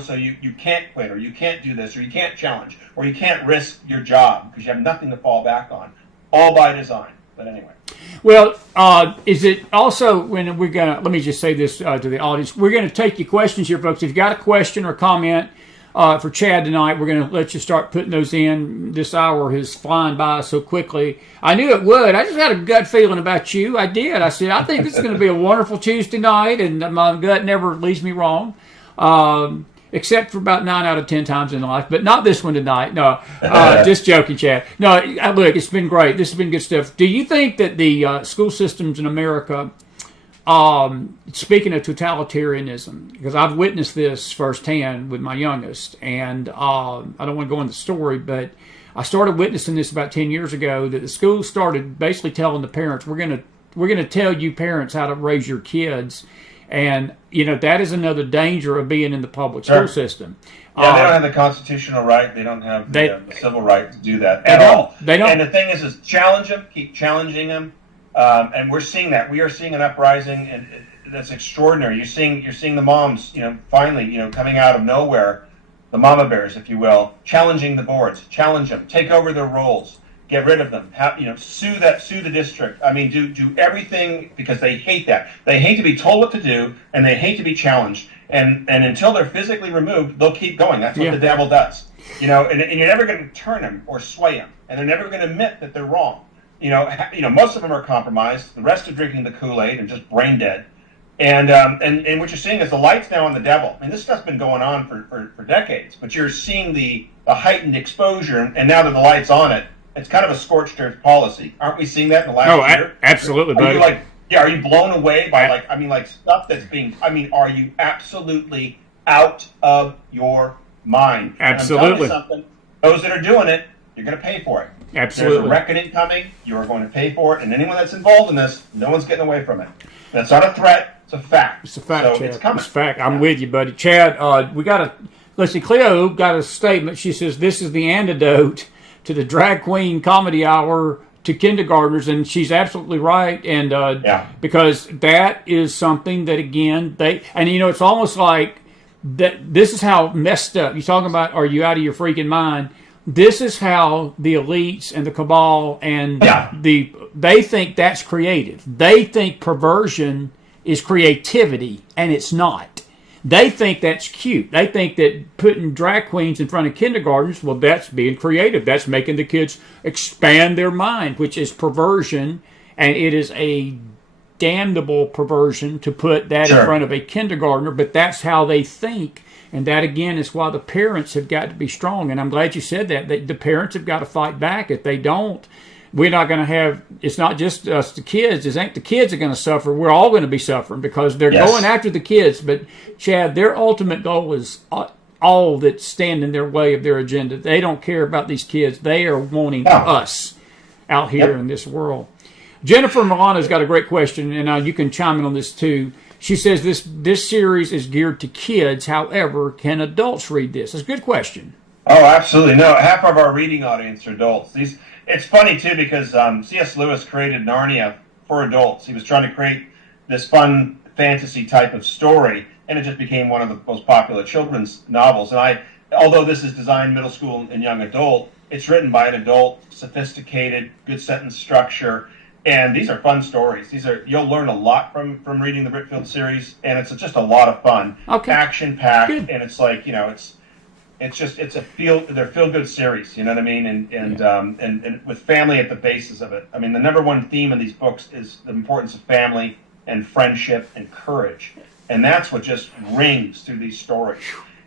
So you can't quit or you can't do this or you can't challenge or you can't risk your job because you have nothing to fall back on. All by design. But anyway. Well, is it also when we're going to, let me just say this to the audience, we're going to take your questions here, folks. If you've got a question or comment for Chad tonight, we're going to let you start putting those in. This hour is flying by so quickly. I knew it would. I just had a gut feeling about you. I did. I said, I think this is going to be a wonderful Tuesday night, and my gut never leads me wrong, except for about 9 out of 10 times in life, but not this one tonight. No, just joking, Chad. No, look, it's been great. This has been good stuff. Do you think that the school systems in America, speaking of totalitarianism, because I've witnessed this firsthand with my youngest, and I don't want to go into the story, but I started witnessing this about 10 years ago, that the schools started basically telling the parents, we're going to tell you parents how to raise your kids. And, that is another danger of being in the public school system. Yeah, they don't have the constitutional right. They don't have the civil right to do that at all. They don't. And the thing is challenge them, keep challenging them. And we're seeing that. We are seeing an uprising, and that's extraordinary. You're seeing the moms, finally, coming out of nowhere, the mama bears, if you will, challenging the boards, challenge them, take over their roles, get rid of them, sue the district. I mean, do everything because they hate that. They hate to be told what to do, and they hate to be challenged. And until they're physically removed, they'll keep going. That's what the devil does. And you're never going to turn them or sway them, and they're never going to admit that they're wrong. Most of them are compromised. The rest are drinking the Kool-Aid and just brain dead. And what you're seeing is the light's now on the devil. I mean, this stuff's been going on for decades, but you're seeing the heightened exposure, and now that the light's on it, it's kind of a scorched earth policy. Aren't we seeing that in the last year? Absolutely, buddy. Are you blown away by stuff that's being, are you absolutely out of your mind? Absolutely. And I'm telling you something, those that are doing it, you're going to pay for it. Absolutely. There's a reckoning coming, you are going to pay for it, and anyone that's involved in this, no one's getting away from it. That's not a threat, it's a fact. It's a fact, so Chad. It's coming. It's a fact. I'm with you, buddy. Chad, let's see, Cleo got a statement. She says, this is the antidote to the drag queen comedy hour to kindergartners, and she's absolutely right. And because that is something that, again, it's almost like that. This is how messed up. You're talking about, are you out of your freaking mind? This is how the elites and the cabal and they think that's creative. They think perversion is creativity, and it's not. They think that's cute. They think that putting drag queens in front of kindergartners, well, that's being creative. That's making the kids expand their mind, which is perversion, and it is a damnable perversion to put that in front of a kindergartner, but that's how they think. And that, again, is why the parents have got to be strong. And I'm glad you said that. The parents have got to fight back. If they don't, we're not going to have, it's not just us, the kids. It ain't the kids are going to suffer. We're all going to be suffering because they're going after the kids. But, Chad, their ultimate goal is all that stand in their way of their agenda. They don't care about these kids. They are wanting us out here in this world. Jennifer Milano's got a great question, and you can chime in on this too. She says this series is geared to kids. However, can adults read this? It's a good question. Oh, absolutely. No, half of our reading audience are adults. It's funny, too, because C.S. Lewis created Narnia for adults. He was trying to create this fun fantasy type of story, and it just became one of the most popular children's novels. And although this is designed middle school and young adult, it's written by an adult, sophisticated, good sentence structure. And these are fun stories. You'll learn a lot from reading the Britfield series, and it's just a lot of fun, action packed, and it's like they're feel good series. You know what I mean? And with family at the basis of it. I mean, the number one theme in these books is the importance of family and friendship and courage, and that's what just rings through these stories.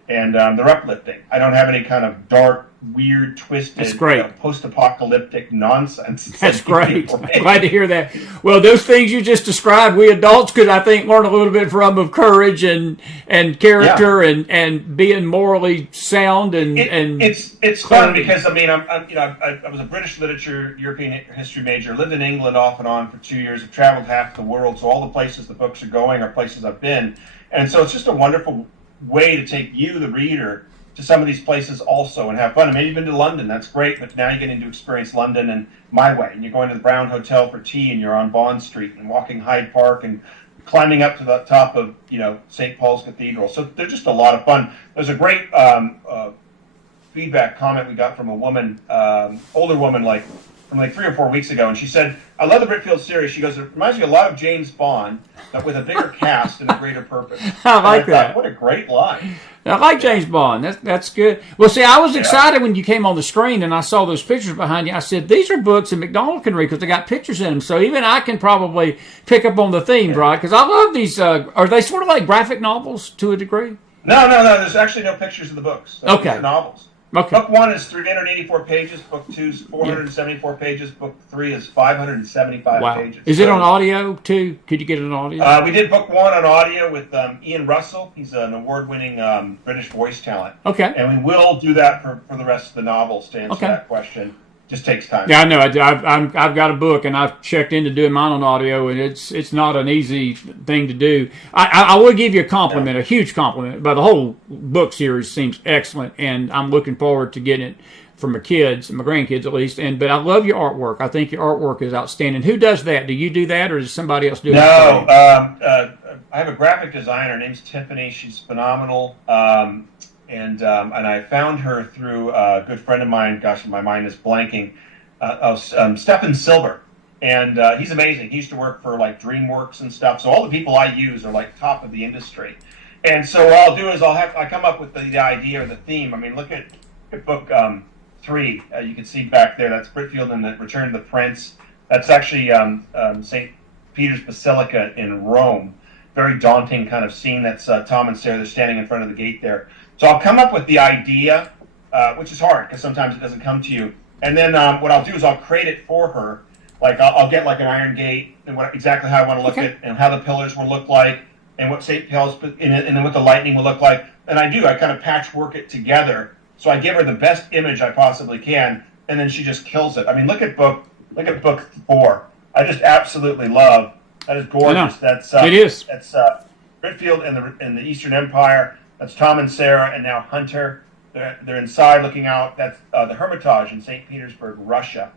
And they're uplifting. I don't have any kind of dark, weird, twisted, post-apocalyptic nonsense. That's great. Glad to hear that. Well, those things you just described, we adults could, I think, learn a little bit from of courage and character and being morally sound it's fun because I was a British literature, European history major, lived in England off and on for 2 years, I've traveled half the world, so all the places the books are going are places I've been, and so it's just a wonderful way to take you, the reader, to some of these places also and have fun. And maybe you've been to London, that's great, but now you're getting to experience London and my way. And you're going to the Brown Hotel for tea, and you're on Bond Street and walking Hyde Park and climbing up to the top of St. Paul's Cathedral. So they're just a lot of fun. There's a great feedback comment we got from a woman, older woman, from 3 or 4 weeks ago, and she said, I love the Britfield series. She goes, it reminds me a lot of James Bond, but with a bigger cast and a greater purpose. I like that. What a great line. I like James Bond. That's good. Well, see, I was excited when you came on the screen and I saw those pictures behind you. I said, these are books that McDonald can read because they got pictures in them. So even I can probably pick up on the theme, right? Because I love these. Are they sort of like graphic novels to a degree? No. There's actually no pictures of the books. So okay. These are novels. Okay. Book 1 is 384 pages. Book 2 is 474 pages. Book 3 is 575 pages. Is it on audio, too? Could you get it on audio? We did Book 1 on audio with Ian Russell. He's an award-winning British voice talent. Okay. And we will do that for the rest of the novels to answer that question. Just takes time. Yeah, I know. I've got a book, and I've checked into doing mine on audio, and it's not an easy thing to do. I will give you a compliment, a huge compliment, but the whole book series seems excellent, and I'm looking forward to getting it for my kids, my grandkids at least. But I love your artwork. I think your artwork is outstanding. Who does that? Do you do that, or does somebody else do it? No, I have a graphic designer. Her name's Tiffany. She's phenomenal. And I found her through a good friend of mine. Gosh, my mind is blanking. Stefan Silver, and he's amazing. He used to work for DreamWorks and stuff. So all the people I use are top of the industry. And so what I'll do is I come up with the idea or the theme. I mean, look at book 3. You can see back there. That's Britfield and the Return of the Prince. That's actually St. Peter's Basilica in Rome. very daunting kind of scene. That's Tom and Sarah. They're standing in front of the gate there. So I'll come up with the idea, which is hard because sometimes it doesn't come to you. And then what I'll do is I'll create it for her. Like I'll get like an iron gate and exactly how I want to look at and how the pillars will look like and what shape pillars in it, and then what the lightning will look like. And I kind of patchwork it together. So I give her the best image I possibly can, and then she just kills it. I mean, look at book 4. I just absolutely love. That is gorgeous. That's it is. That's Britfield in the Eastern Empire. That's Tom and Sarah, and now Hunter. They're inside looking out. That's the Hermitage in St. Petersburg, Russia,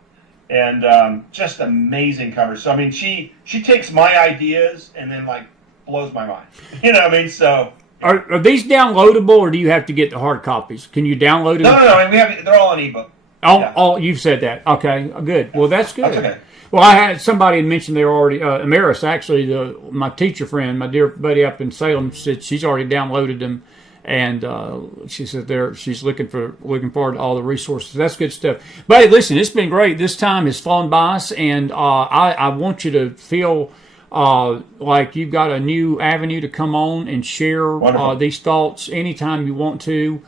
and just amazing covers. So I mean, she takes my ideas and then like blows my mind. You know what I mean? So are these downloadable, or do you have to get the hard copies? Can you download them? No. I mean, they're all on ebook. Oh, you've said that. Okay, good. Well, that's good. That's okay. Well, I had somebody had mentioned they're already Amaris, actually, my teacher friend, my dear buddy up in Salem, said she's already downloaded them, and she said she's looking forward to all the resources. That's good stuff. But hey, listen, it's been great. This time has flown by us, and I want you to feel like you've got a new avenue to come on and share these thoughts anytime you want to.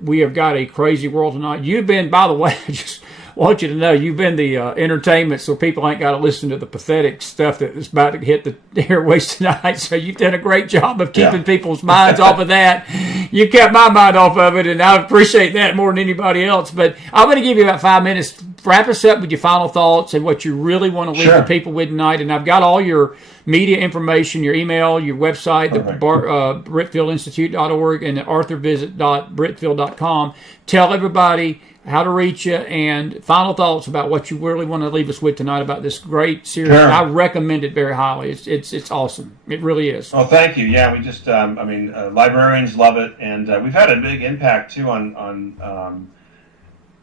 We have got a crazy world tonight. You've been, by the way, I just want you to know, you've been the entertainment, so people ain't got to listen to the pathetic stuff that is about to hit the airways tonight. So you've done a great job of keeping people's minds off of that. You kept my mind off of it, and I appreciate that more than anybody else. But I'm going to give you about 5 minutes. Wrap us up with your final thoughts and what you really want to leave the people with tonight. And I've got all your media information, your email, your website, the BritfieldInstitute.org, and the arthurvisit.britfield.com. Tell everybody how to reach you, and final thoughts about what you really want to leave us with tonight about this great series. Sure. I recommend it very highly. It's awesome. It really is. Oh, thank you. Yeah, we just, librarians love it, and we've had a big impact too on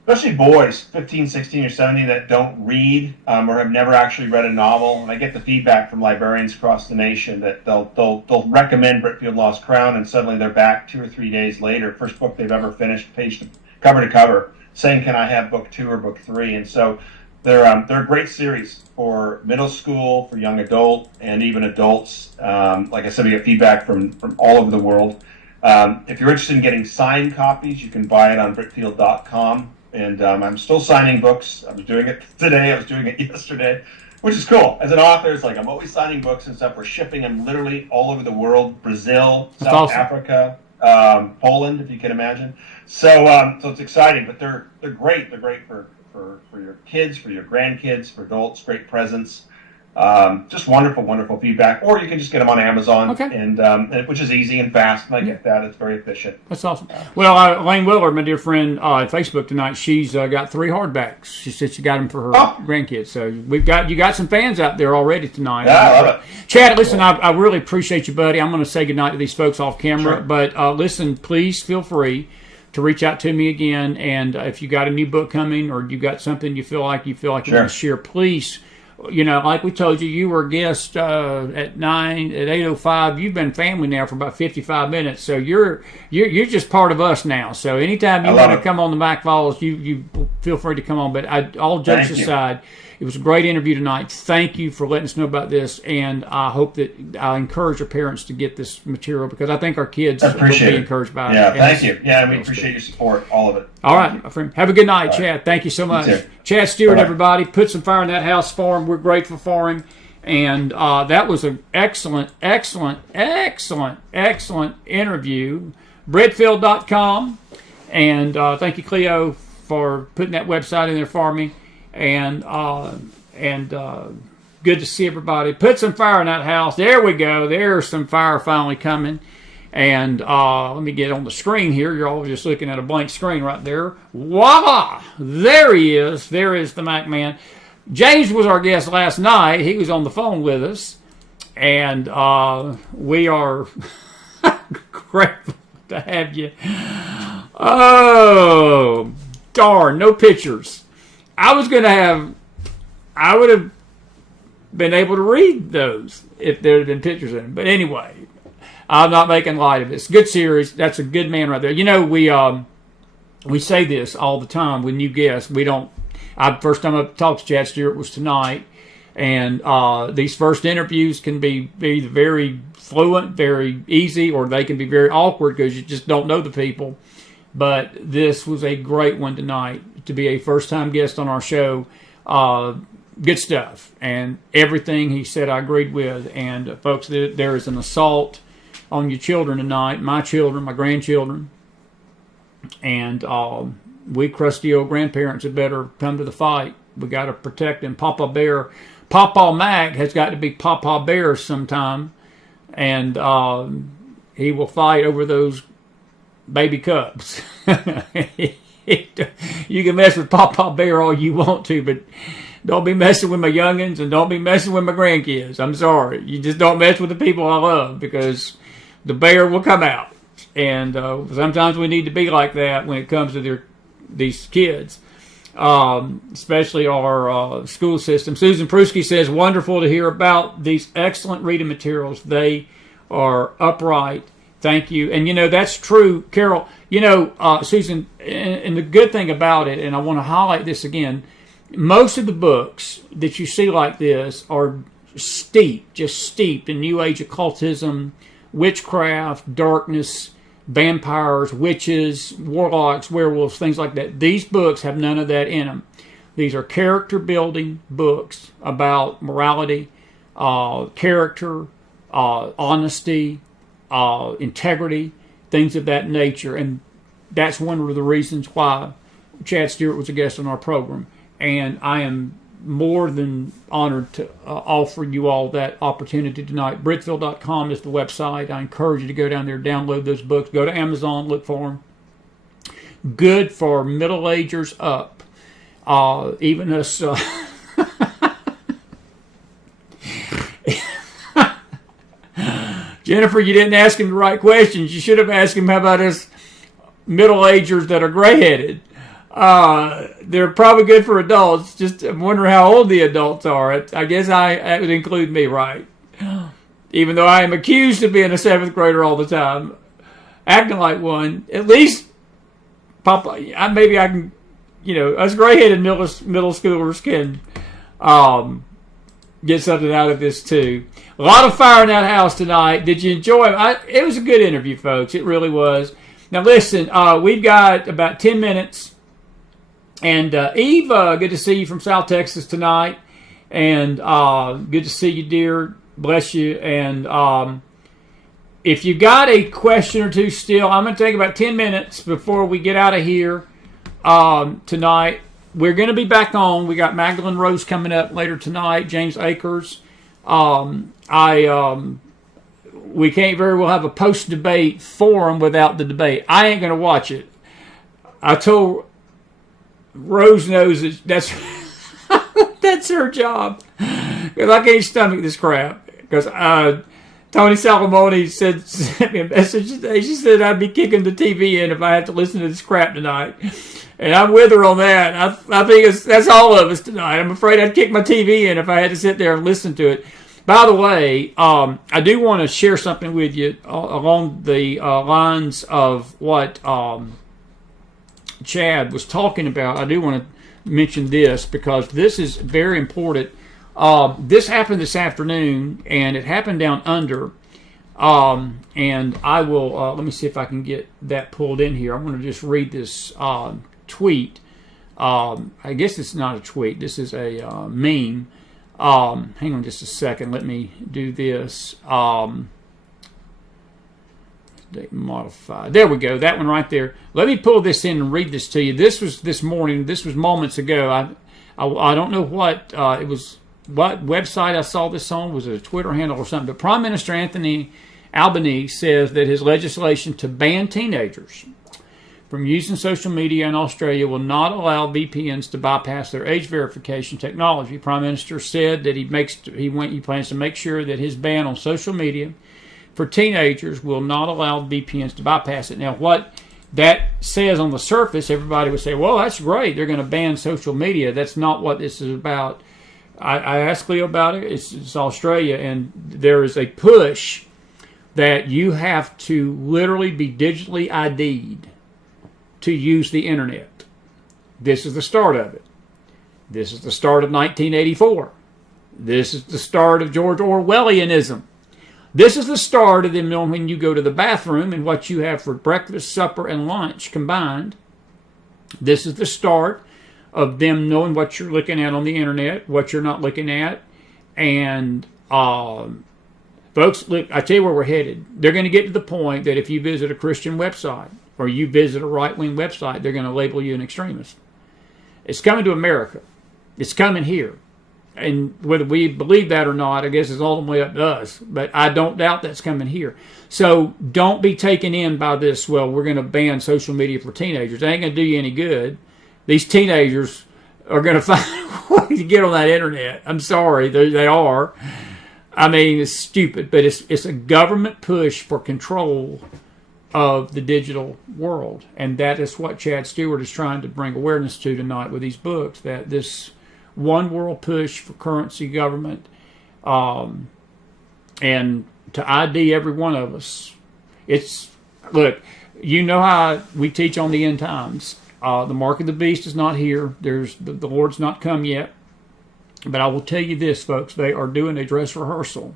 especially boys, 15, 16, or 17 that don't read or have never actually read a novel. And I get the feedback from librarians across the nation that they'll recommend Britfield Lost Crown, and suddenly they're back 2 or 3 days later, first book they've ever finished, cover to cover, saying, "Can I have book 2 or book 3?" And so they're a great series for middle school, for young adult, and even adults. Like I said, we get feedback from all over the world. If you're interested in getting signed copies, you can buy it on Britfield.com. And I'm still signing books. I was doing it today. I was doing it yesterday, which is cool. As an author, it's like I'm always signing books and stuff. We're shipping them literally all over the world: Brazil, South Africa, Poland, if you can imagine. So it's exciting. But they're great. They're great for your kids, for your grandkids, for adults. Great presents. Just wonderful feedback. Or you can just get them on Amazon, and which is easy and fast. And I get that; it's very efficient. That's awesome. Well, Lane Willard, my dear friend, on Facebook tonight, she's got 3 hardbacks. She said she got them for her grandkids. So you got some fans out there already tonight. Yeah, I love it. Chad, listen, I really appreciate you, buddy. I'm going to say goodnight to these folks off camera, but listen, please feel free to reach out to me again. And if you got a new book coming, or you got something you feel like you want to share, please. You know, like we told you, you were a guest at 8:05. You've been family now for about 55 minutes, so you're just part of us now. So anytime you want to come on the McFiles, you feel free to come on. But all jokes aside, it was a great interview tonight. Thank you for letting us know about this, and I hope that I encourage your parents to get this material, because I think our kids will be encouraged by it. Yeah, thank you. Yeah, we appreciate your support, all of it. All right, my friend. Have a good night, Chad. Thank you so much. Chad Stewart, everybody. Put some fire in that house for him. We're grateful for him. And that was an excellent interview. Britfield.com. And thank you, Cleo, for putting that website in there for me. And good to see everybody. Put some fire in that house. There we go. There's some fire finally coming. And let me get on the screen here. You're all just looking at a blank screen right there. Voila! There he is. There is the Mac Man. James was our guest last night. He was on the phone with us. And we are grateful to have you. Oh, darn. No pictures. I would have been able to read those if there had been pictures in them. But anyway, I'm not making light of it. It's a good series. That's a good man right there. You know, we say this all the time with new guests. First time I talked to Chad Stewart was tonight. And these first interviews can be very fluent, very easy, or they can be very awkward because you just don't know the people. But this was a great one tonight to be a first-time guest on our show. Good stuff. And everything he said I agreed with. And folks, there is an assault on your children tonight, my children, my grandchildren. And we crusty old grandparents had better come to the fight. We got to protect them. Papa Bear, Papa Mac has got to be Papa Bear sometime. And he will fight over those baby cubs. You can mess with Papa Bear all you want to, but don't be messing with my youngins and don't be messing with my grandkids. I'm sorry. You just don't mess with the people I love because the bear will come out. And sometimes we need to be like that when it comes to these kids, especially our school system. Susan Prusky says, wonderful to hear about these excellent reading materials. They are upright. Thank you. And, that's true, Carol. Susan, and the good thing about it, and I want to highlight this again, most of the books that you see like this are just steeped in New Age occultism, witchcraft, darkness, vampires, witches, warlocks, werewolves, things like that. These books have none of that in them. These are character-building books about morality, character, honesty, integrity, things of that nature. And that's one of the reasons why Chad Stewart was a guest on our program. And I am more than honored to offer you all that opportunity tonight. Britfield.com is the website. I encourage you to go down there, download those books, go to Amazon, look for them. Good for middle-agers up. Even us... Jennifer, you didn't ask him the right questions. You should have asked him, how about us middle-agers that are gray-headed? They're probably good for adults. Just wonder how old the adults are. I guess that would include me, right? Even though I am accused of being a 7th grader all the time, acting like one. At least, Papa, maybe I can, us gray-headed middle schoolers can get something out of this too. A lot of fire in that house tonight. Did you enjoy it? It was a good interview, folks. It really was. Now listen, we've got about 10 minutes. And Eve, good to see you from South Texas tonight. And good to see you, dear. Bless you. And if you got a question or two still, I'm going to take about 10 minutes before we get out of here tonight. We're going to be back on. We got Magdalene Rose coming up later tonight. James Akers. We can't very well have a post-debate forum without the debate. I ain't going to watch it. I told... Rose knows that's that's her job because I can't stomach this crap. Because Tony Salamone sent me a message today. She said I'd be kicking the TV in if I had to listen to this crap tonight, and I'm with her on that. I think that's all of us tonight. I'm afraid I'd kick my TV in if I had to sit there and listen to it. By the way, I do want to share something with you along the lines of what. Chad was talking about. I do want to mention this because this is very important. This happened this afternoon, and it happened down under. And I will, let me see if I can get that pulled in here. I want to just read this tweet. I guess it's not a tweet. This is a meme. Hang on just a second. Let me do this. Modify. There we go. That one right there. Let me pull this in and read this to you. This was this morning. This was moments ago. I don't know what it was. What website I saw this on? Was it a Twitter handle or something? But Prime Minister Anthony Albanese says that his legislation to ban teenagers from using social media in Australia will not allow VPNs to bypass their age verification technology. Prime Minister said that he plans to make sure that his ban on social media for teenagers will not allow VPNs to bypass it. Now, what that says on the surface, everybody would say, well, that's great. They're going to ban social media. That's not what this is about. I asked Leo about it. It's Australia, and there is a push that you have to literally be digitally ID'd to use the internet. This is the start of it. This is the start of 1984. This is the start of George Orwellianism. This is the start of them knowing when you go to the bathroom and what you have for breakfast, supper, and lunch combined. This is the start of them knowing what you're looking at on the internet, what you're not looking at. And, folks, look, I tell you where we're headed. They're going to get to the point that if you visit a Christian website or you visit a right-wing website, they're going to label you an extremist. It's coming to America. It's coming here. And whether we believe that or not, I guess it's ultimately up to us. But I don't doubt that's coming here. So don't be taken in by this, well, we're going to ban social media for teenagers. It ain't going to do you any good. These teenagers are going to find a way to get on that internet. I'm sorry, they are. I mean, it's stupid, but it's a government push for control of the digital world. And that is what Chad Stewart is trying to bring awareness to tonight with these books, that this one world push for currency government, and to ID every one of us. Look, you know how we teach on the end times. The mark of the beast is not here. The Lord's not come yet. But I will tell you this, folks, they are doing a dress rehearsal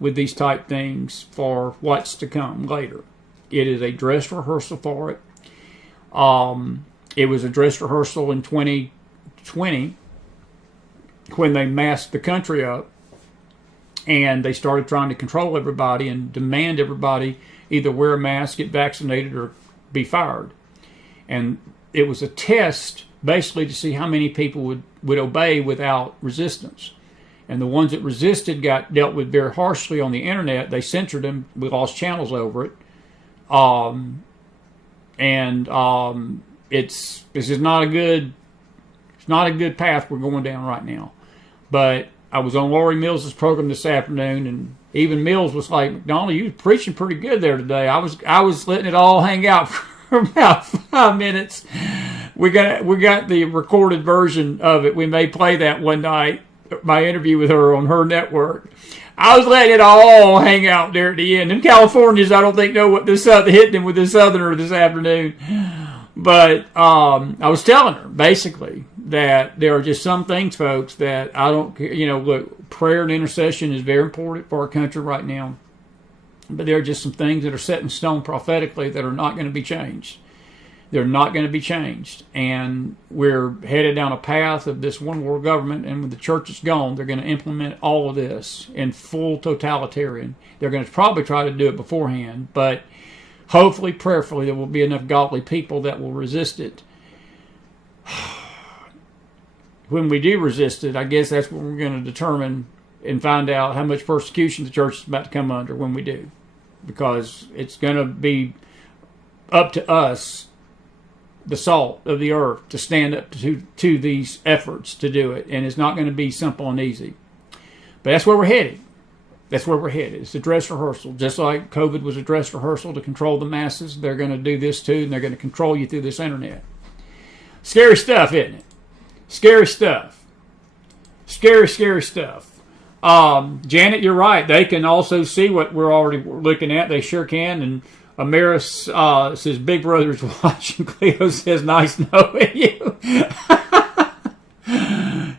with these type things for what's to come later. It is a dress rehearsal for it. It was a dress rehearsal in 2020 when they masked the country up and they started trying to control everybody and demand everybody either wear a mask, get vaccinated, or be fired. And it was a test basically to see how many people would obey without resistance. And the ones that resisted got dealt with very harshly on the internet. They censored them. We lost channels over it. This is not a good path we're going down right now. But I was on Lori Mills' program this afternoon, and even Mills was like, "McDonald, you were preaching pretty good there today." I was letting it all hang out for about 5 minutes. We got the recorded version of it. We may play that one night, my interview with her on her network. I was letting it all hang out there at the end. And Californians, I don't think know what this hitting them with this Southerner this afternoon. But I was telling her basically that there are just some things, folks, that I don't. Look, prayer and intercession is very important for our country right now. But there are just some things that are set in stone prophetically that are not going to be changed. They're not going to be changed. And we're headed down a path of this one world government, and when the church is gone, they're going to implement all of this in full totalitarian. They're going to probably try to do it beforehand, but hopefully, prayerfully, there will be enough godly people that will resist it. When we do resist it, I guess that's what we're going to determine and find out how much persecution the church is about to come under when we do. Because it's going to be up to us, the salt of the earth, to stand up to these efforts to do it. And it's not going to be simple and easy. But that's where we're headed. That's where we're headed. It's a dress rehearsal. Just like COVID was a dress rehearsal to control the masses, they're going to do this too, and they're going to control you through this internet. Scary stuff, isn't it? Scary stuff. Scary, scary stuff. Janet, you're right. They can also see what we're already looking at. They sure can. And Amaris says, Big Brother's watching. Cleo says, nice knowing you.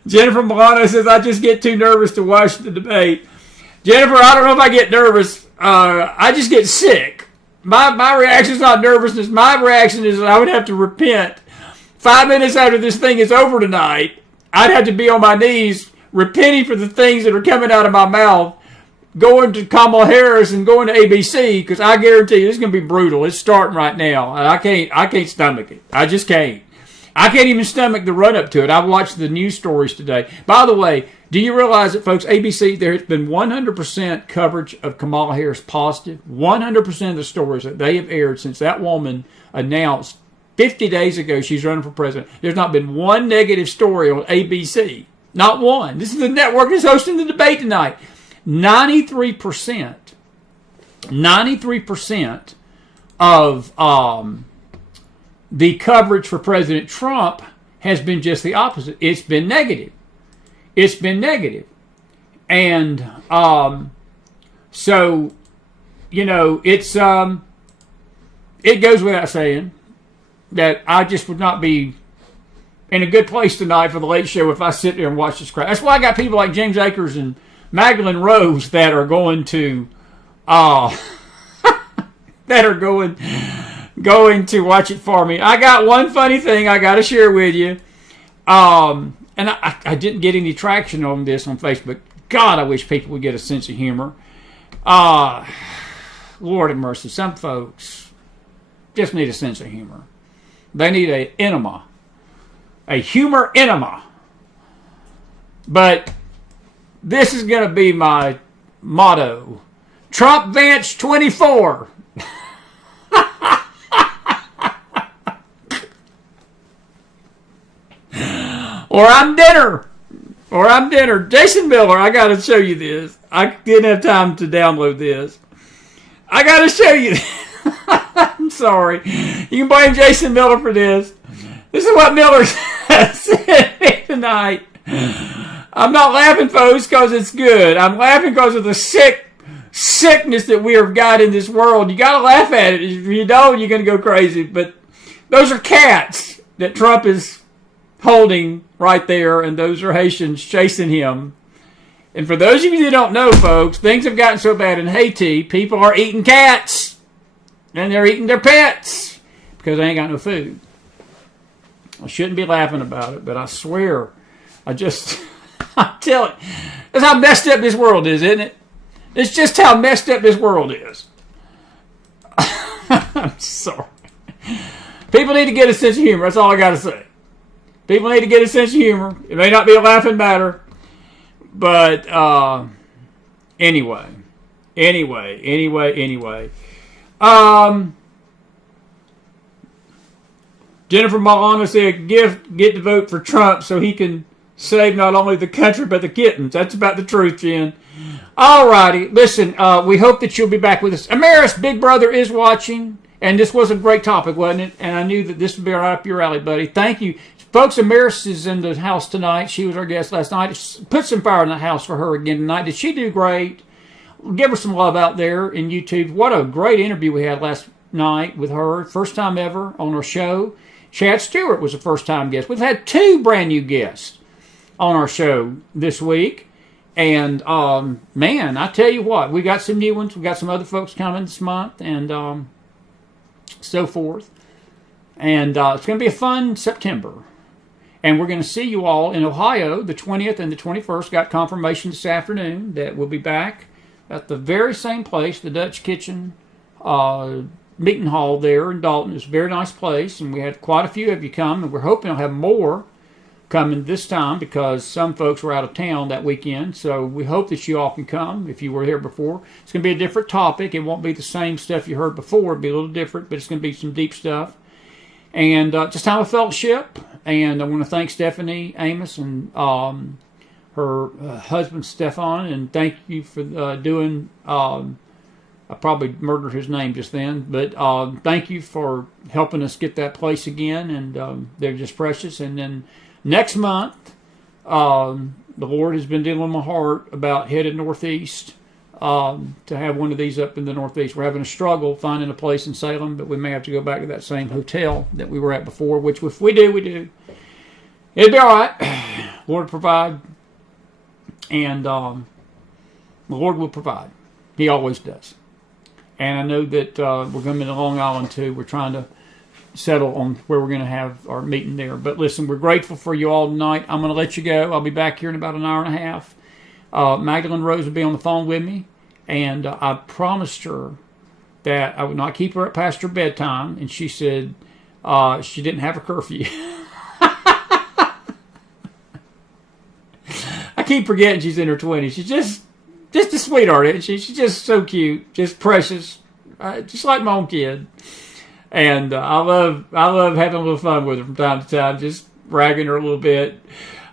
Jennifer Milano says, I just get too nervous to watch the debate. Jennifer, I don't know if I get nervous. I just get sick. My reaction is not nervousness. My reaction is that I would have to repent. 5 minutes after this thing is over tonight, I'd have to be on my knees repenting for the things that are coming out of my mouth, going to Kamala Harris and going to ABC, because I guarantee you it's going to be brutal. It's starting right now. I can't stomach it. I just can't. I can't even stomach the run-up to it. I've watched the news stories today. By the way, do you realize that, folks, ABC, there has been 100% coverage of Kamala Harris positive. 100% of the stories that they have aired since that woman announced 50 days ago she's running for president. There's not been one negative story on ABC. Not one. This is the network that's hosting the debate tonight. 93% of the coverage for President Trump has been just the opposite. It's been negative. It's been negative. And so, it's it goes without saying that I just would not be in a good place tonight for the late show if I sit there and watch this crap. That's why I got people like James Akers and Magdalene Rose that are going to going to watch it for me. I got one funny thing I got to share with you. And I didn't get any traction on this on Facebook. God, I wish people would get a sense of humor. Lord have mercy. Some folks just need a sense of humor. They need an enema. A humor enema. But this is going to be my motto. Trump Vance 24. Or I'm dinner. Jason Miller, I got to show you this. I didn't have time to download this. I got to show you this. I'm sorry. You can blame Jason Miller for this. This is what Miller said tonight. I'm not laughing, folks, because it's good. I'm laughing because of the sickness that we have got in this world. You got to laugh at it. If you don't, you're going to go crazy. But those are cats that Trump is holding right there, and those are Haitians chasing him. And for those of you that don't know, folks, things have gotten so bad in Haiti, people are eating cats, and they're eating their pets because they ain't got no food. I shouldn't be laughing about it, but I swear, I'm telling you, that's how messed up this world is, isn't it? It's just how messed up this world is. I'm sorry. People need to get a sense of humor. That's all I got to say. People need to get a sense of humor. It may not be a laughing matter, but anyway. Jennifer Malano said, get to vote for Trump so he can save not only the country but the kittens. That's about the truth, Jen. All righty. Listen, we hope that you'll be back with us. Amaris, Big Brother is watching, and this was a great topic, wasn't it? And I knew that this would be right up your alley, buddy. Thank you. Folks, Amaris is in the house tonight. She was our guest last night. Put some fire in the house for her again tonight. Did she do great? Give her some love out there in YouTube. What a great interview we had last night with her. First time ever on our show. Chad Stewart was a first-time guest. We've had 2 brand new guests on our show this week. And, man, I tell you what, we got some new ones. We got some other folks coming this month and so forth. And it's going to be a fun September. And we're going to see you all in Ohio, the 20th and the 21st. Got confirmation this afternoon that we'll be back at the very same place, the Dutch Kitchen meeting hall there in Dalton. It's a very nice place, and we had quite a few of you come, and we're hoping to have more coming this time because some folks were out of town that weekend. So we hope that you all can come if you were here before. It's going to be a different topic. It won't be the same stuff you heard before. It'll be a little different, but it's going to be some deep stuff. And just time of fellowship. And I want to thank Stephanie Amos and her husband, Stefan. And thank you for doing, I probably murdered his name just then. But thank you for helping us get that place again. And they're just precious. And then next month, the Lord has been dealing with my heart about headed northeast. To have one of these up in the Northeast. We're having a struggle finding a place in Salem, but we may have to go back to that same hotel that we were at before, which if we do, we do. It'll be all right. Lord will provide. And the Lord will provide. He always does. And I know that we're going to be in Long Island, too. We're trying to settle on where we're going to have our meeting there. But listen, we're grateful for you all tonight. I'm going to let you go. I'll be back here in about an hour and a half. Magdalene Rose will be on the phone with me. And I promised her that I would not keep her up past her bedtime. And she said she didn't have a curfew. I keep forgetting she's in her 20s. She's just a sweetheart, isn't she? She's just so cute, just precious, just like my own kid. And I love having a little fun with her from time to time, just ragging her a little bit.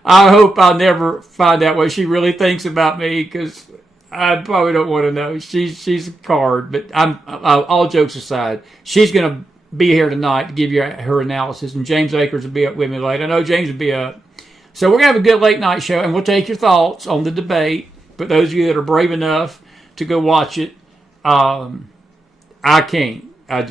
I hope I'll never find out what she really thinks about me because I probably don't want to know. She's a card, but all jokes aside, she's going to be here tonight to give you her analysis, and James Akers will be up with me later. I know James will be up. So we're going to have a good late night show, and we'll take your thoughts on the debate. But those of you that are brave enough to go watch it, I can't. I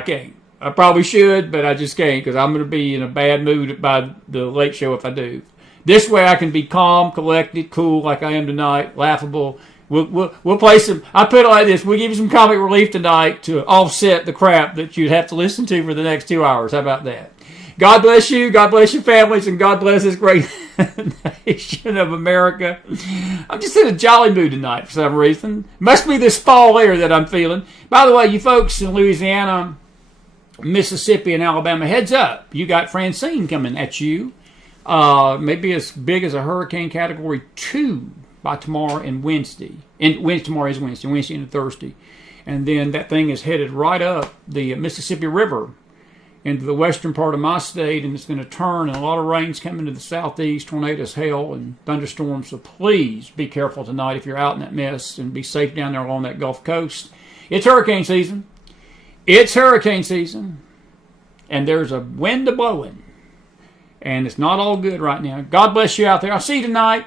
can't. I probably should, but I just can't because I'm going to be in a bad mood by the late show if I do. This way I can be calm, collected, cool like I am tonight, laughable. We'll play some, I put it like this, we'll give you some comic relief tonight to offset the crap that you'd have to listen to for the next 2 hours. How about that? God bless you, God bless your families, and God bless this great nation of America. I'm just in a jolly mood tonight for some reason. Must be this fall air that I'm feeling. By the way, you folks in Louisiana, Mississippi, and Alabama, heads up. You got Francine coming at you. Maybe as big as a hurricane category 2 by tomorrow and Wednesday. And tomorrow is Wednesday and Thursday. And then that thing is headed right up the Mississippi River into the western part of my state, and it's going to turn, and a lot of rain's coming to the southeast, tornadoes, hail, and thunderstorms. So please be careful tonight if you're out in that mess, and be safe down there along that Gulf Coast. It's hurricane season. It's hurricane season. And there's a wind a-blowing. And it's not all good right now. God bless you out there. I'll see you tonight.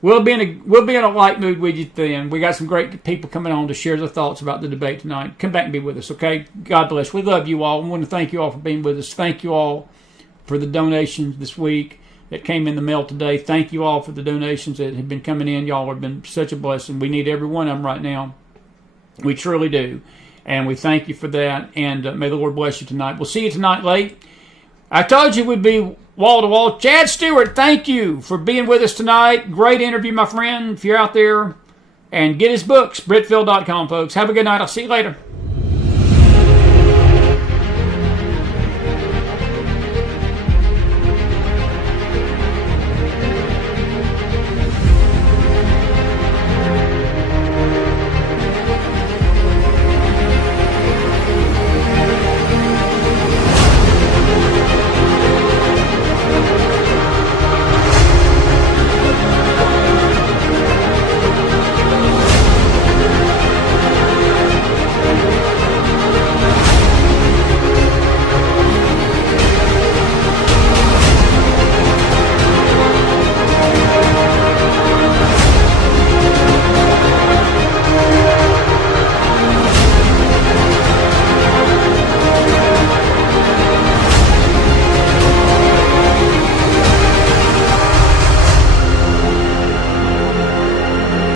We'll be in a light mood with you then. We got some great people coming on to share their thoughts about the debate tonight. Come back and be with us, okay? God bless. We love you all. I want to thank you all for being with us. Thank you all for the donations this week that came in the mail today. Thank you all for the donations that have been coming in. Y'all have been such a blessing. We need every one of them right now. We truly do. And we thank you for that. And may the Lord bless you tonight. We'll see you tonight late. I told you we'd be wall-to-wall. Chad Stewart, thank you for being with us tonight. Great interview, my friend, if you're out there. And get his books, Britfield.com, folks. Have a good night. I'll see you later.